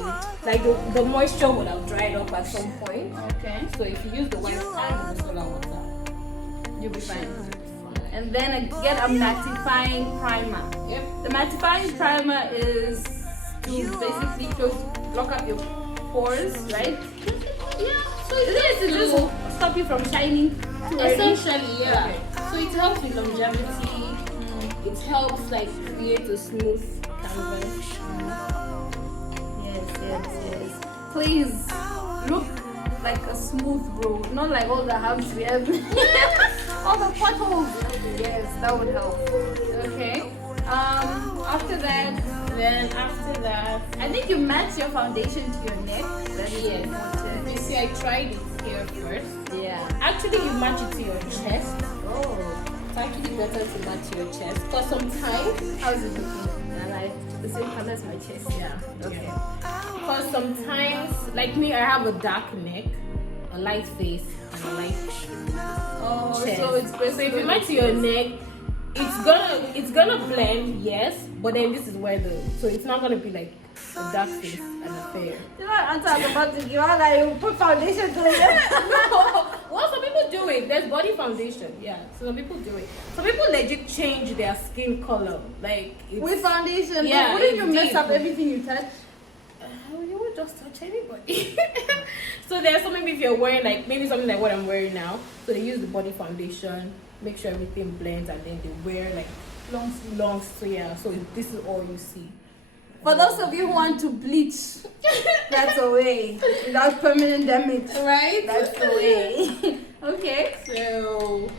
like the moisture would have dried up at some point. Okay, So if you use the wipes and the micellar water, you'll be fine. And then get a mattifying primer. Yep. The mattifying primer is to basically block up your pores, right? Yeah. So Isn't it to just stop you from shining too early? essentially, yeah. So it helps with longevity. It helps like create a smooth canvas. Yes. Please look like a smooth road, not like all the humps we have. All the potholes. Yes, that would help. Okay. After that, I think you match your foundation to your neck. That is important. You see, I tried it here first. Yeah. Actually, you match it to your chest. Oh. It's actually better to match your chest for some time. How's it looking? I like the same color as my chest. Yeah. Okay. Because sometimes, like me, I have a dark neck, a light face, and a light Oh, chest. so it's So basically if you match to your neck, it's gonna blend, yes, but then this is where so it's not gonna be like a dark face and a fair. You know, answer I was about to give out that you put foundation to it. Well, some people do it. There's body foundation, yeah. So some people do it. Some people legit change their skin color, like it's, With foundation, Yeah, but wouldn't it's you mess deep. up everything you touch? you would just touch anybody. So there's something if you're wearing like maybe something like what I'm wearing now. So they use the body foundation, make sure everything blends, and then they wear like long so yeah. So this is all you see. For those of you who want to bleach, that's a way. Without permanent damage. Right? That's the way. Okay. So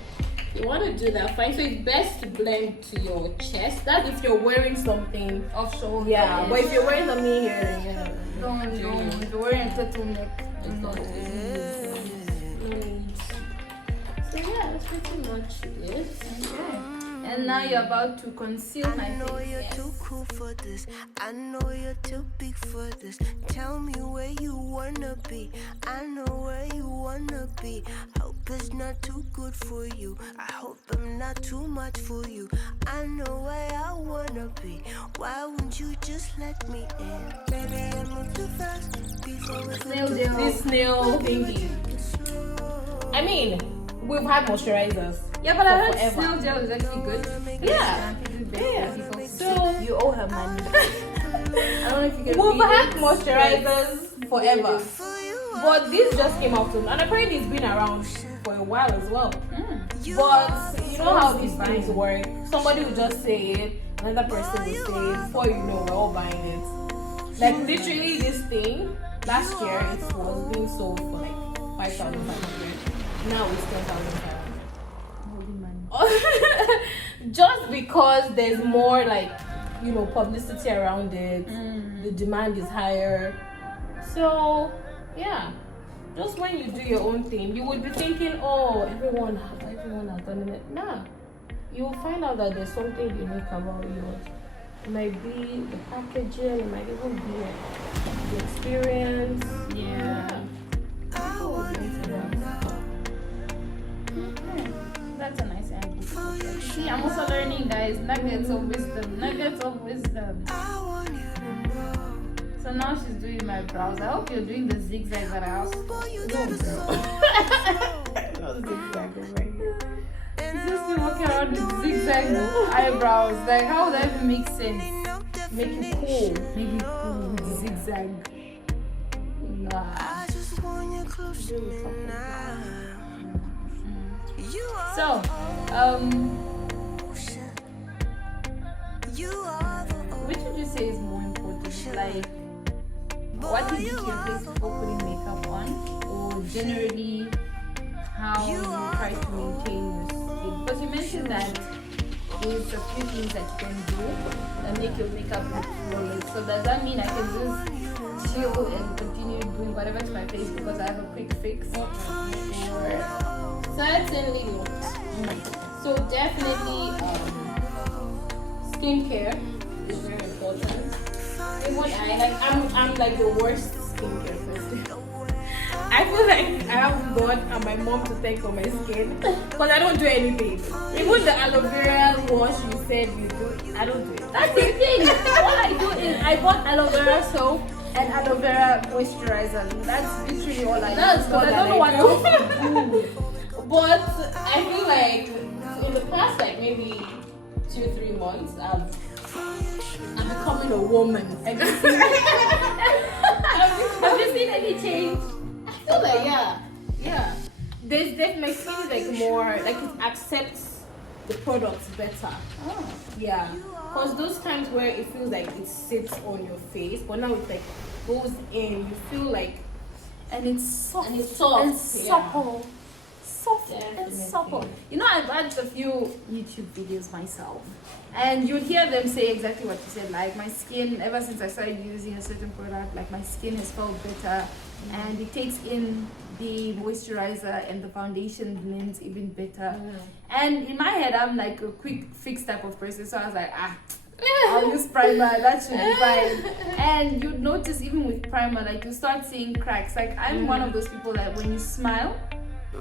you want to do that, fine. So it's best to blend to your chest. That's if you're wearing something Off shoulder. Yeah, yes. but if you're wearing something here, Don't. If you're wearing a turtleneck. So yeah, that's pretty much it. Okay. And now you're about to conceal my I know face. you're Yes. too cool for this. I know you're too big for this. Tell me where you wanna be. I know where you wanna be. Hope it's not too good for you. I hope I'm not too much for you. I know where I wanna be. Why won't you just let me in? Baby, I move too fast before it's Snail gel. This nail thingy. I mean, we've had moisturizers. Yeah, but I heard Forever. snail gel is actually good. Yeah. Yeah. So You owe her money. I don't know if you can We've read had it. moisturizers forever. But this just came out soon, and apparently it's been around for a while as well. But you know how these things work. Somebody will just say it, another person will say it. Before you know, we're all buying it. Like literally, this thing last year it was being sold for like 5,500. Now it's 10,500. Just because there's more like publicity around it, the demand is higher. So yeah, just when you do your own thing, you would be thinking, oh, everyone has done it. Nah, you'll find out that there's something unique about yours. It might be the packaging, it might even be the experience. Yeah. Oh, That's a nice angle. See, I'm also learning, guys. Nuggets of wisdom. Nuggets of wisdom. So now she's doing my brows. I hope you're doing the zigzag that I asked for. no, zigzag over here. She's just been walking around with zigzag eyebrows. Like, how would that even make sense? Make it cool. Make it cool with Zigzag. Nah. I just want you close to me now. You are So, you are the which would you say is more important? Like, what you do to your face before putting makeup on, or generally how you try to maintain your skin? Because you mentioned that there's a few things that you can do that make your makeup look flawless. So does that mean I can just chill and continue doing whatever to my face because I have a quick fix? Or Certainly not. So definitely, skincare is very important. Even I'm like the worst skincare person. I feel like I have God and my mom to thank for my skin, but I don't do anything. Even the aloe vera wash you said you do, I don't do it. that's the thing. All I do is I bought aloe vera soap and aloe vera moisturizer. That's literally all I do. That's But what I don't know what else to do. But I feel like in the past like maybe 2-3 months, I'm becoming a woman. Have you seen any change? I feel like yeah. There's my skin is like more like it accepts the products better. Oh. Yeah, because those times where it feels like it sits on your face, but now it's like goes in. You feel like And it's soft. And it's soft, And yeah. supple. Soft and Definitely. supple. You know, I've watched a few YouTube videos myself. And you'd hear them say exactly what you said. Like, my skin, ever since I started using a certain product, like, my skin has felt better. And it takes in the moisturizer and the foundation blends even better. And in my head, I'm like a quick fix type of person. So I was like, I'll use primer, that should be fine. And you'd notice even with primer, like you start seeing cracks. Like I'm one of those people that when you smile,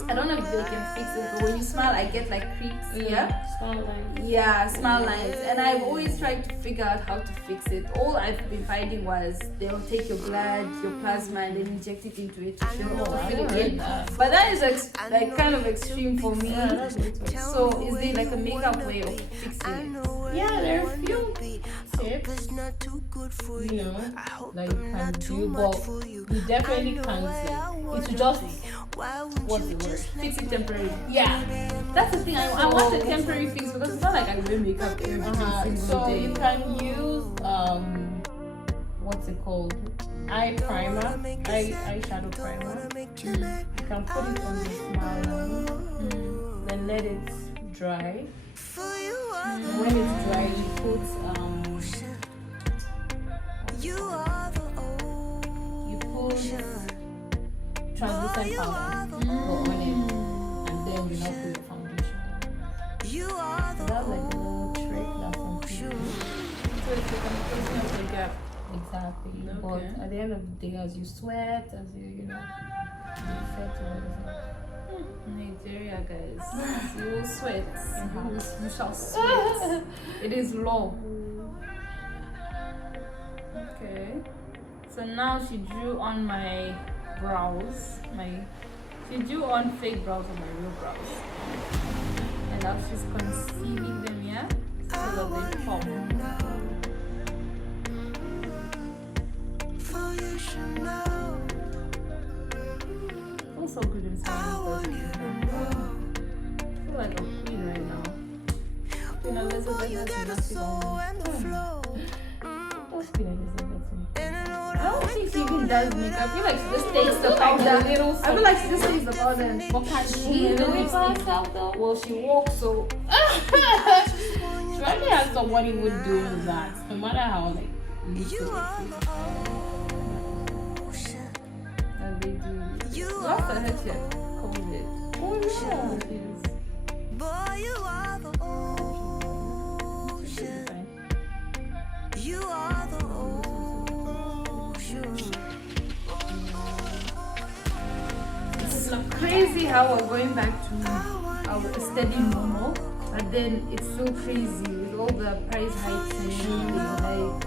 I don't know if they can fix it, but when you smile, I get like creaks here. Yeah, smile lines. And I've always tried to figure out how to fix it. All I've been finding was they'll take your blood, your plasma, and then inject it into it to fill it in. But that is like kind of extreme for me. So is there like a makeup way of fixing it? Yeah, there are a few tips, you know, that you can do, but you definitely can't say. It's just, what's the word? Fix it temporarily. Yeah. That's the thing. I want a temporary fix because it's not like I wear makeup every single So day. you can use, what's it called? Eye primer, eyeshadow primer. You can put it on the smile line, then let it dry. When it's dry, you put translucent powder on it, and then you now put your foundation. So that's like a little trick that's on So it's like I'm closing up the gap. exactly. Okay. But at the end of the day, as you sweat, as you set Nigeria, guys. You will sweat. You shall sweat. It is law. Okay. So now she drew on my brows. She drew on fake brows on my real brows. And now she's concealing them, yeah? So that they pop. Feels so good inside. I feel like a queen right now. Queen Elizabeth has nothing on me. What's Queen Elizabeth? I don't think she even does makeup. I feel like she just takes the powder. I feel like she just takes the powder. But can she do it by herself though? Well, she walks so. She probably has somebody who would do that, no matter how like. You are the ocean. And they do. What's the heck here? COVID. Oh no! Boy, you are the ocean. You are the ocean. It's like crazy how we're going back to our steady normal, but then it's so crazy with all the price hikes and everything. Like,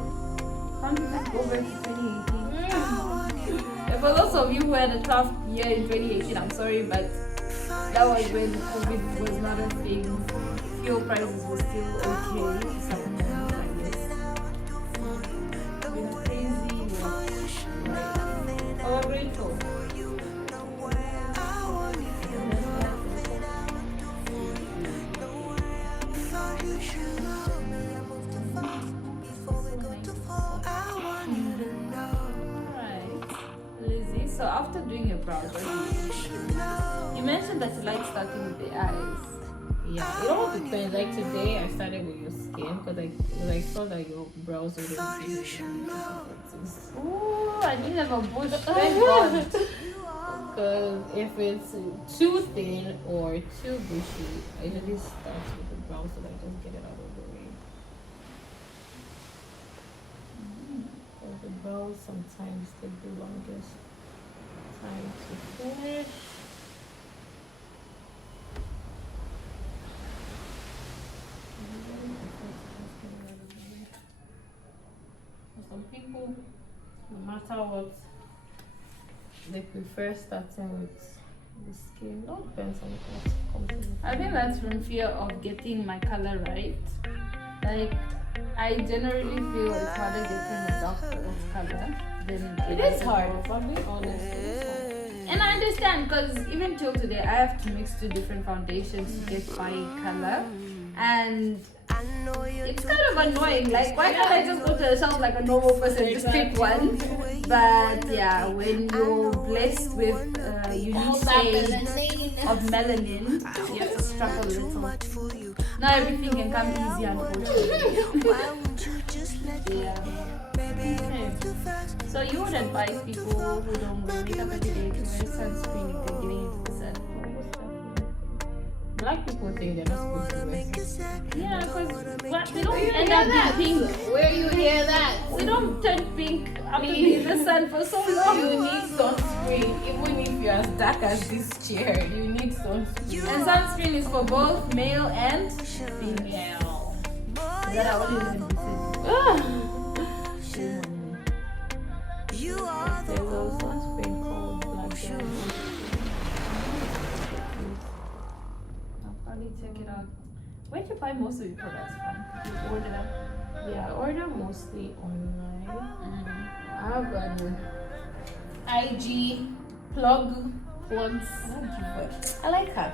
can't we just go back to 2018? And for those of you who had a tough year in 2018, I'm sorry, but that was when COVID was not a thing. Fuel prices were still okay to some extent, I guess. It's been crazy, right? But we're grateful. So after doing your brows, you mentioned that you like starting with the eyes. Yeah, it all depends. Like today, I started with your skin because I saw that your brows were really big. Ooh, I didn't have a bush. Thank God. Because if it's too thin or too bushy, I usually start with the brows so that I just get it out of the way. Because the brows sometimes take the longest time to finish. For some people, no matter what, they prefer starting with the skin. It all depends on what comes in. I think that's from fear of getting my color right. Like, I generally feel it's harder getting a dark color than It is hard, if I'm being honest. It is hard. And I understand because even till today, I have to mix two different foundations to get my color. And it's kind of annoying. Like, why can't I just go to a shop like a normal person and just pick one? But yeah, when you're blessed with unique shades of melanin, you have to struggle a little. Not everything can come easy, unfortunately. Yeah. Okay. So you would advise people who don't wear makeup every day to wear sunscreen if they're getting into the sun? Black people think they're not supposed to wear sunscreen. Yeah, because they don't end up being pink. Where you hear that? They don't turn pink after being in the sun for so long. You need sunscreen, even if you're as dark as this chair. You need sunscreen. And sunscreen is for both male and female. That I only learned recently. There's a sunscreen called Black Diamond. I'll probably check it out. Where do you buy most of your products from? You order them? Yeah, I order mostly online. Mm-hmm. I have an IG plugs. I like her.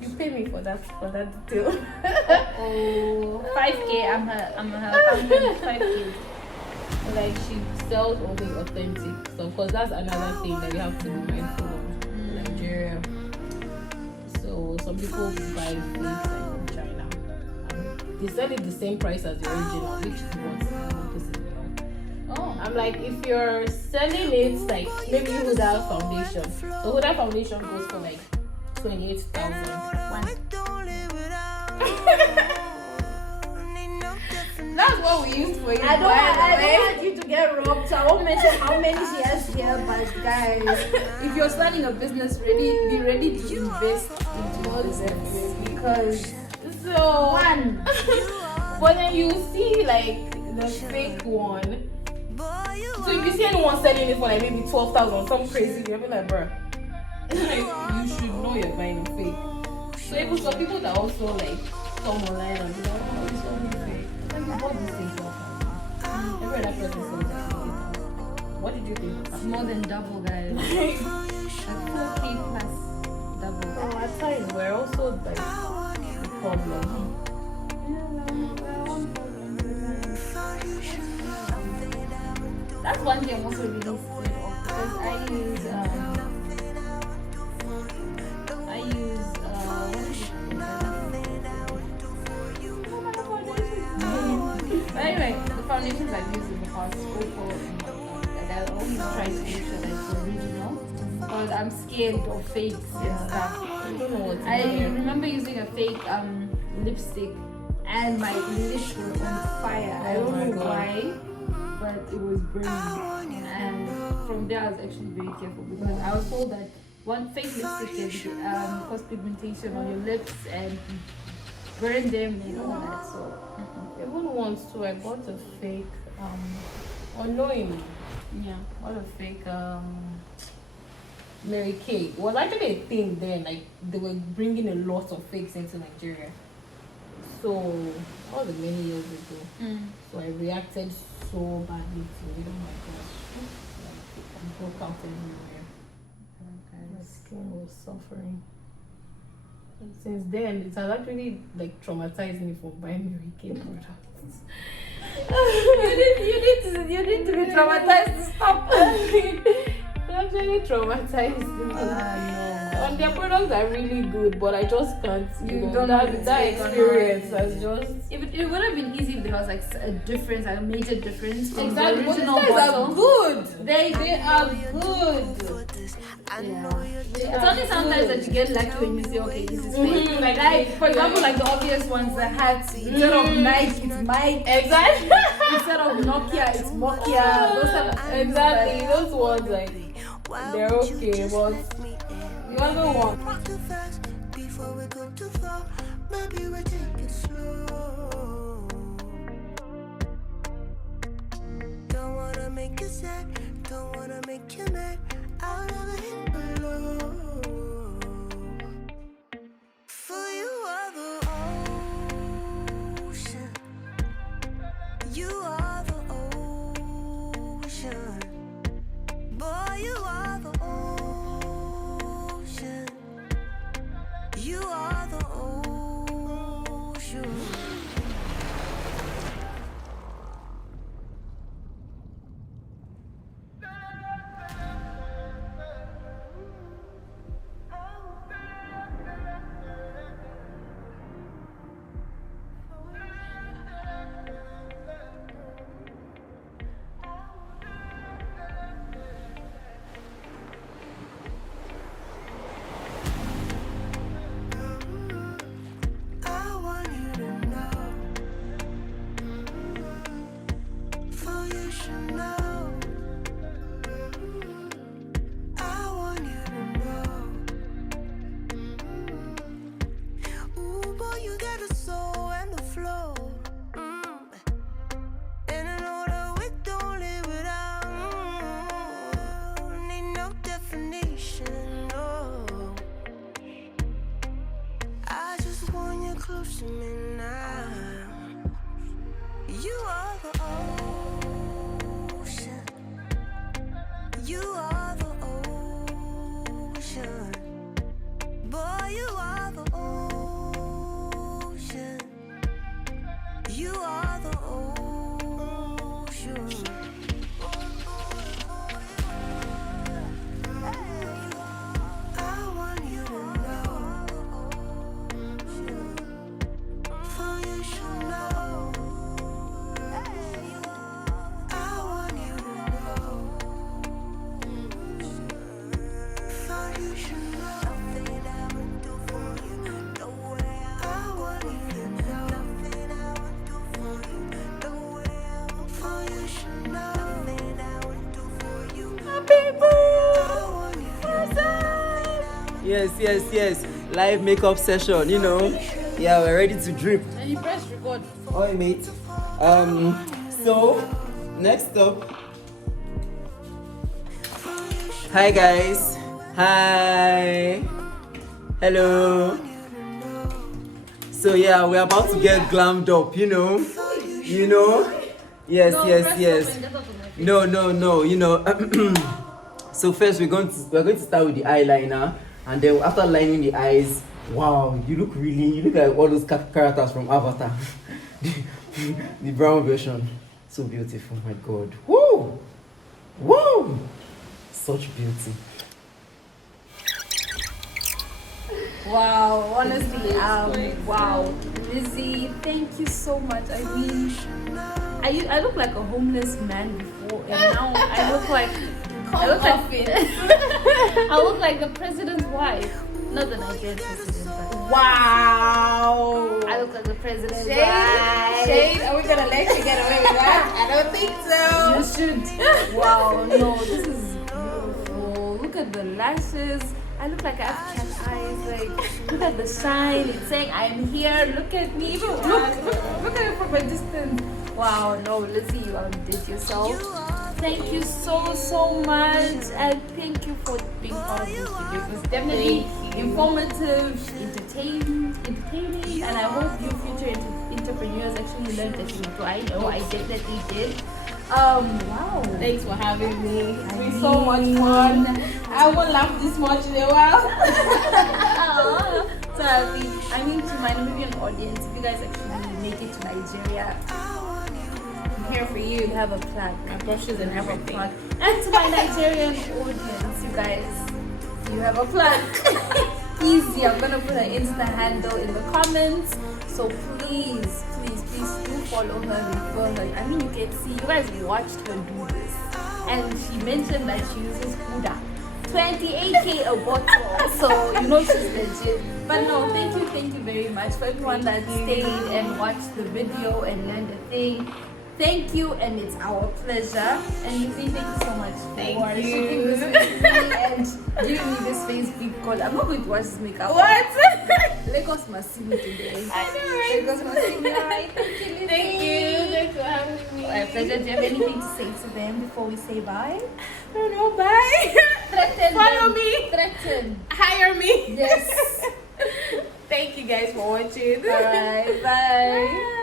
You pay me for that detail. Oh, 5K. I'm her 5K. Like she sells only authentic stuff because that's another thing that you have to be mindful of in Nigeria. So some people buy things like from China. They sell it the same price as the original, which is what. Oh. I'm like, if you're selling it like maybe Huda foundation, so Huda foundation goes for like 28,000. That's what we used for you. I don't want you to get robbed, so I won't mention how many she has here. But guys, if you're starting a business, be ready to invest into your business because one. But then you see like the fake one. So if you see anyone selling it for like maybe 12,000, some crazy, you'll be like, bruh. Like, you should know you're buying a fake. So even some people that also like come online and be like, oh, it's only fake. Like you bought this thing for every other person sells it. What did you think? It's more than double, guys. Like 4K plus double. Oh, at times we're also like the problem. That's one thing I'm also really scared of because I use but anyway, the foundations I've used in the past go for and I always try to make sure that it's original because I'm scared of fakes and stuff. I remember using a fake lipstick and my lips were on fire. I don't know why, but it was burning. And from there, I was actually very careful because I was told that one fake lipstick can cause pigmentation on your lips and burn them and all that. So, even once too, I bought a fake, unknowingly, yeah. what a fake Mary Kay. It was actually a thing then, like they were bringing a lot of fakes into Nigeria. So, all the many years ago. So I reacted so badly to it. Oh my gosh. Like, I broke out everywhere. My skin was suffering. And since then, it has actually like traumatized me from buying Mary Kay products. You need to be traumatized to stop. It actually traumatized me. And their products are really good, but I just can't. That experience has just. It would have been easy if there was like a difference, like a major difference from Exactly. the original But these guys bottle. are good. They are good. Yeah. It's only sometimes that you get lucky when you say, okay, this is fake. Like, for example, like the obvious ones, the hats. Instead of Nike, it's Mike. Exactly. Instead of Nokia, it's Nokia. Those type of things, Exactly. like- Those ones, like, they're okay, but the other one. Walk too fast before we go too far. Maybe we take it slow. Don't wanna make you sad, don't wanna make you mad. I'll never hit below. For you are the ocean. You are the ocean. Boy, you are the ocean. You are the ocean. I want you to know. For you should know. I want you to know. Ooh, boy, you got the soul and the flow. And I know that we don't live without. Need no definition, no. I just want you close to me now. You are the ocean. You are the ocean. Boy, you are the ocean. You are the ocean. I want you to know. For you should know. I want you to know. For you should know. Nothing I would do for you. No way I want you to know. Nothing I would do for you. No way I would. For you should know. Nothing I would do for you. I want you to know. Yes. Live makeup session, you know. Yeah, we're ready to drip. And you press record. Oi, mate. So, next up. Hi, guys. Hi. Hello. So, yeah, we're about to get glammed up, you know. Yes. No, press open, that's not on my No. You know, so first we're going to start with the eyeliner, and then after lining the eyes, wow, you look like all those characters from Avatar, the brown version. So beautiful, my God. Woo, such beauty. Wow, honestly, wow, Lizzie, thank you so much. I mean, I look like a homeless man before, and now I look like I look like the president's wife, not the Nigerian president. But Wow. I look like the president's Shade, wife. are we gonna let you get away with that? I don't think so. You should. Wow, no, this is beautiful. Look at the lashes. I look like I have cat eyes. Like, look at the shine. It's saying I'm here. Look at me. Even look at it from a distance. Wow, no, Lizzie, you outdid yourself. Thank you so much, and thank you for being part of this video. It was definitely informative, entertaining, and I hope you future entrepreneurs actually learned that you do. I know I definitely did. Wow. Thanks for having me. It's been so much fun. I haven't laughed this much in a while. So happy. I mean, to my Namibian audience, if you guys actually make it to Nigeria, I'm here for you. You have a plaque. My brushes and You have a everything. plaque. And to my Nigerian audience, you guys, you have a plaque. Easy. I'm gonna put her Insta handle in the comments. So please do follow her, refer her. I mean, you can see, you guys watched her do this, and she mentioned that she uses Gure. 28k a bottle, so you know she's legit. But no, thank you very much for everyone that stayed and watched the video and learned a thing. Thank you, and it's our pleasure. And you thank you so much for shooting this with me and giving me this face because I'm not going to watch this makeup. What? Lagos must see me today. I know, right? Lagos must see me. Right? Thank you, Lizzie. Thank you. Thanks for having me. My pleasure. Do you have anything to say to them before we say bye? I don't know. Bye. Threaten Follow them. me. Threaten. Hire me. Yes. Thank you guys for watching. Alright, bye.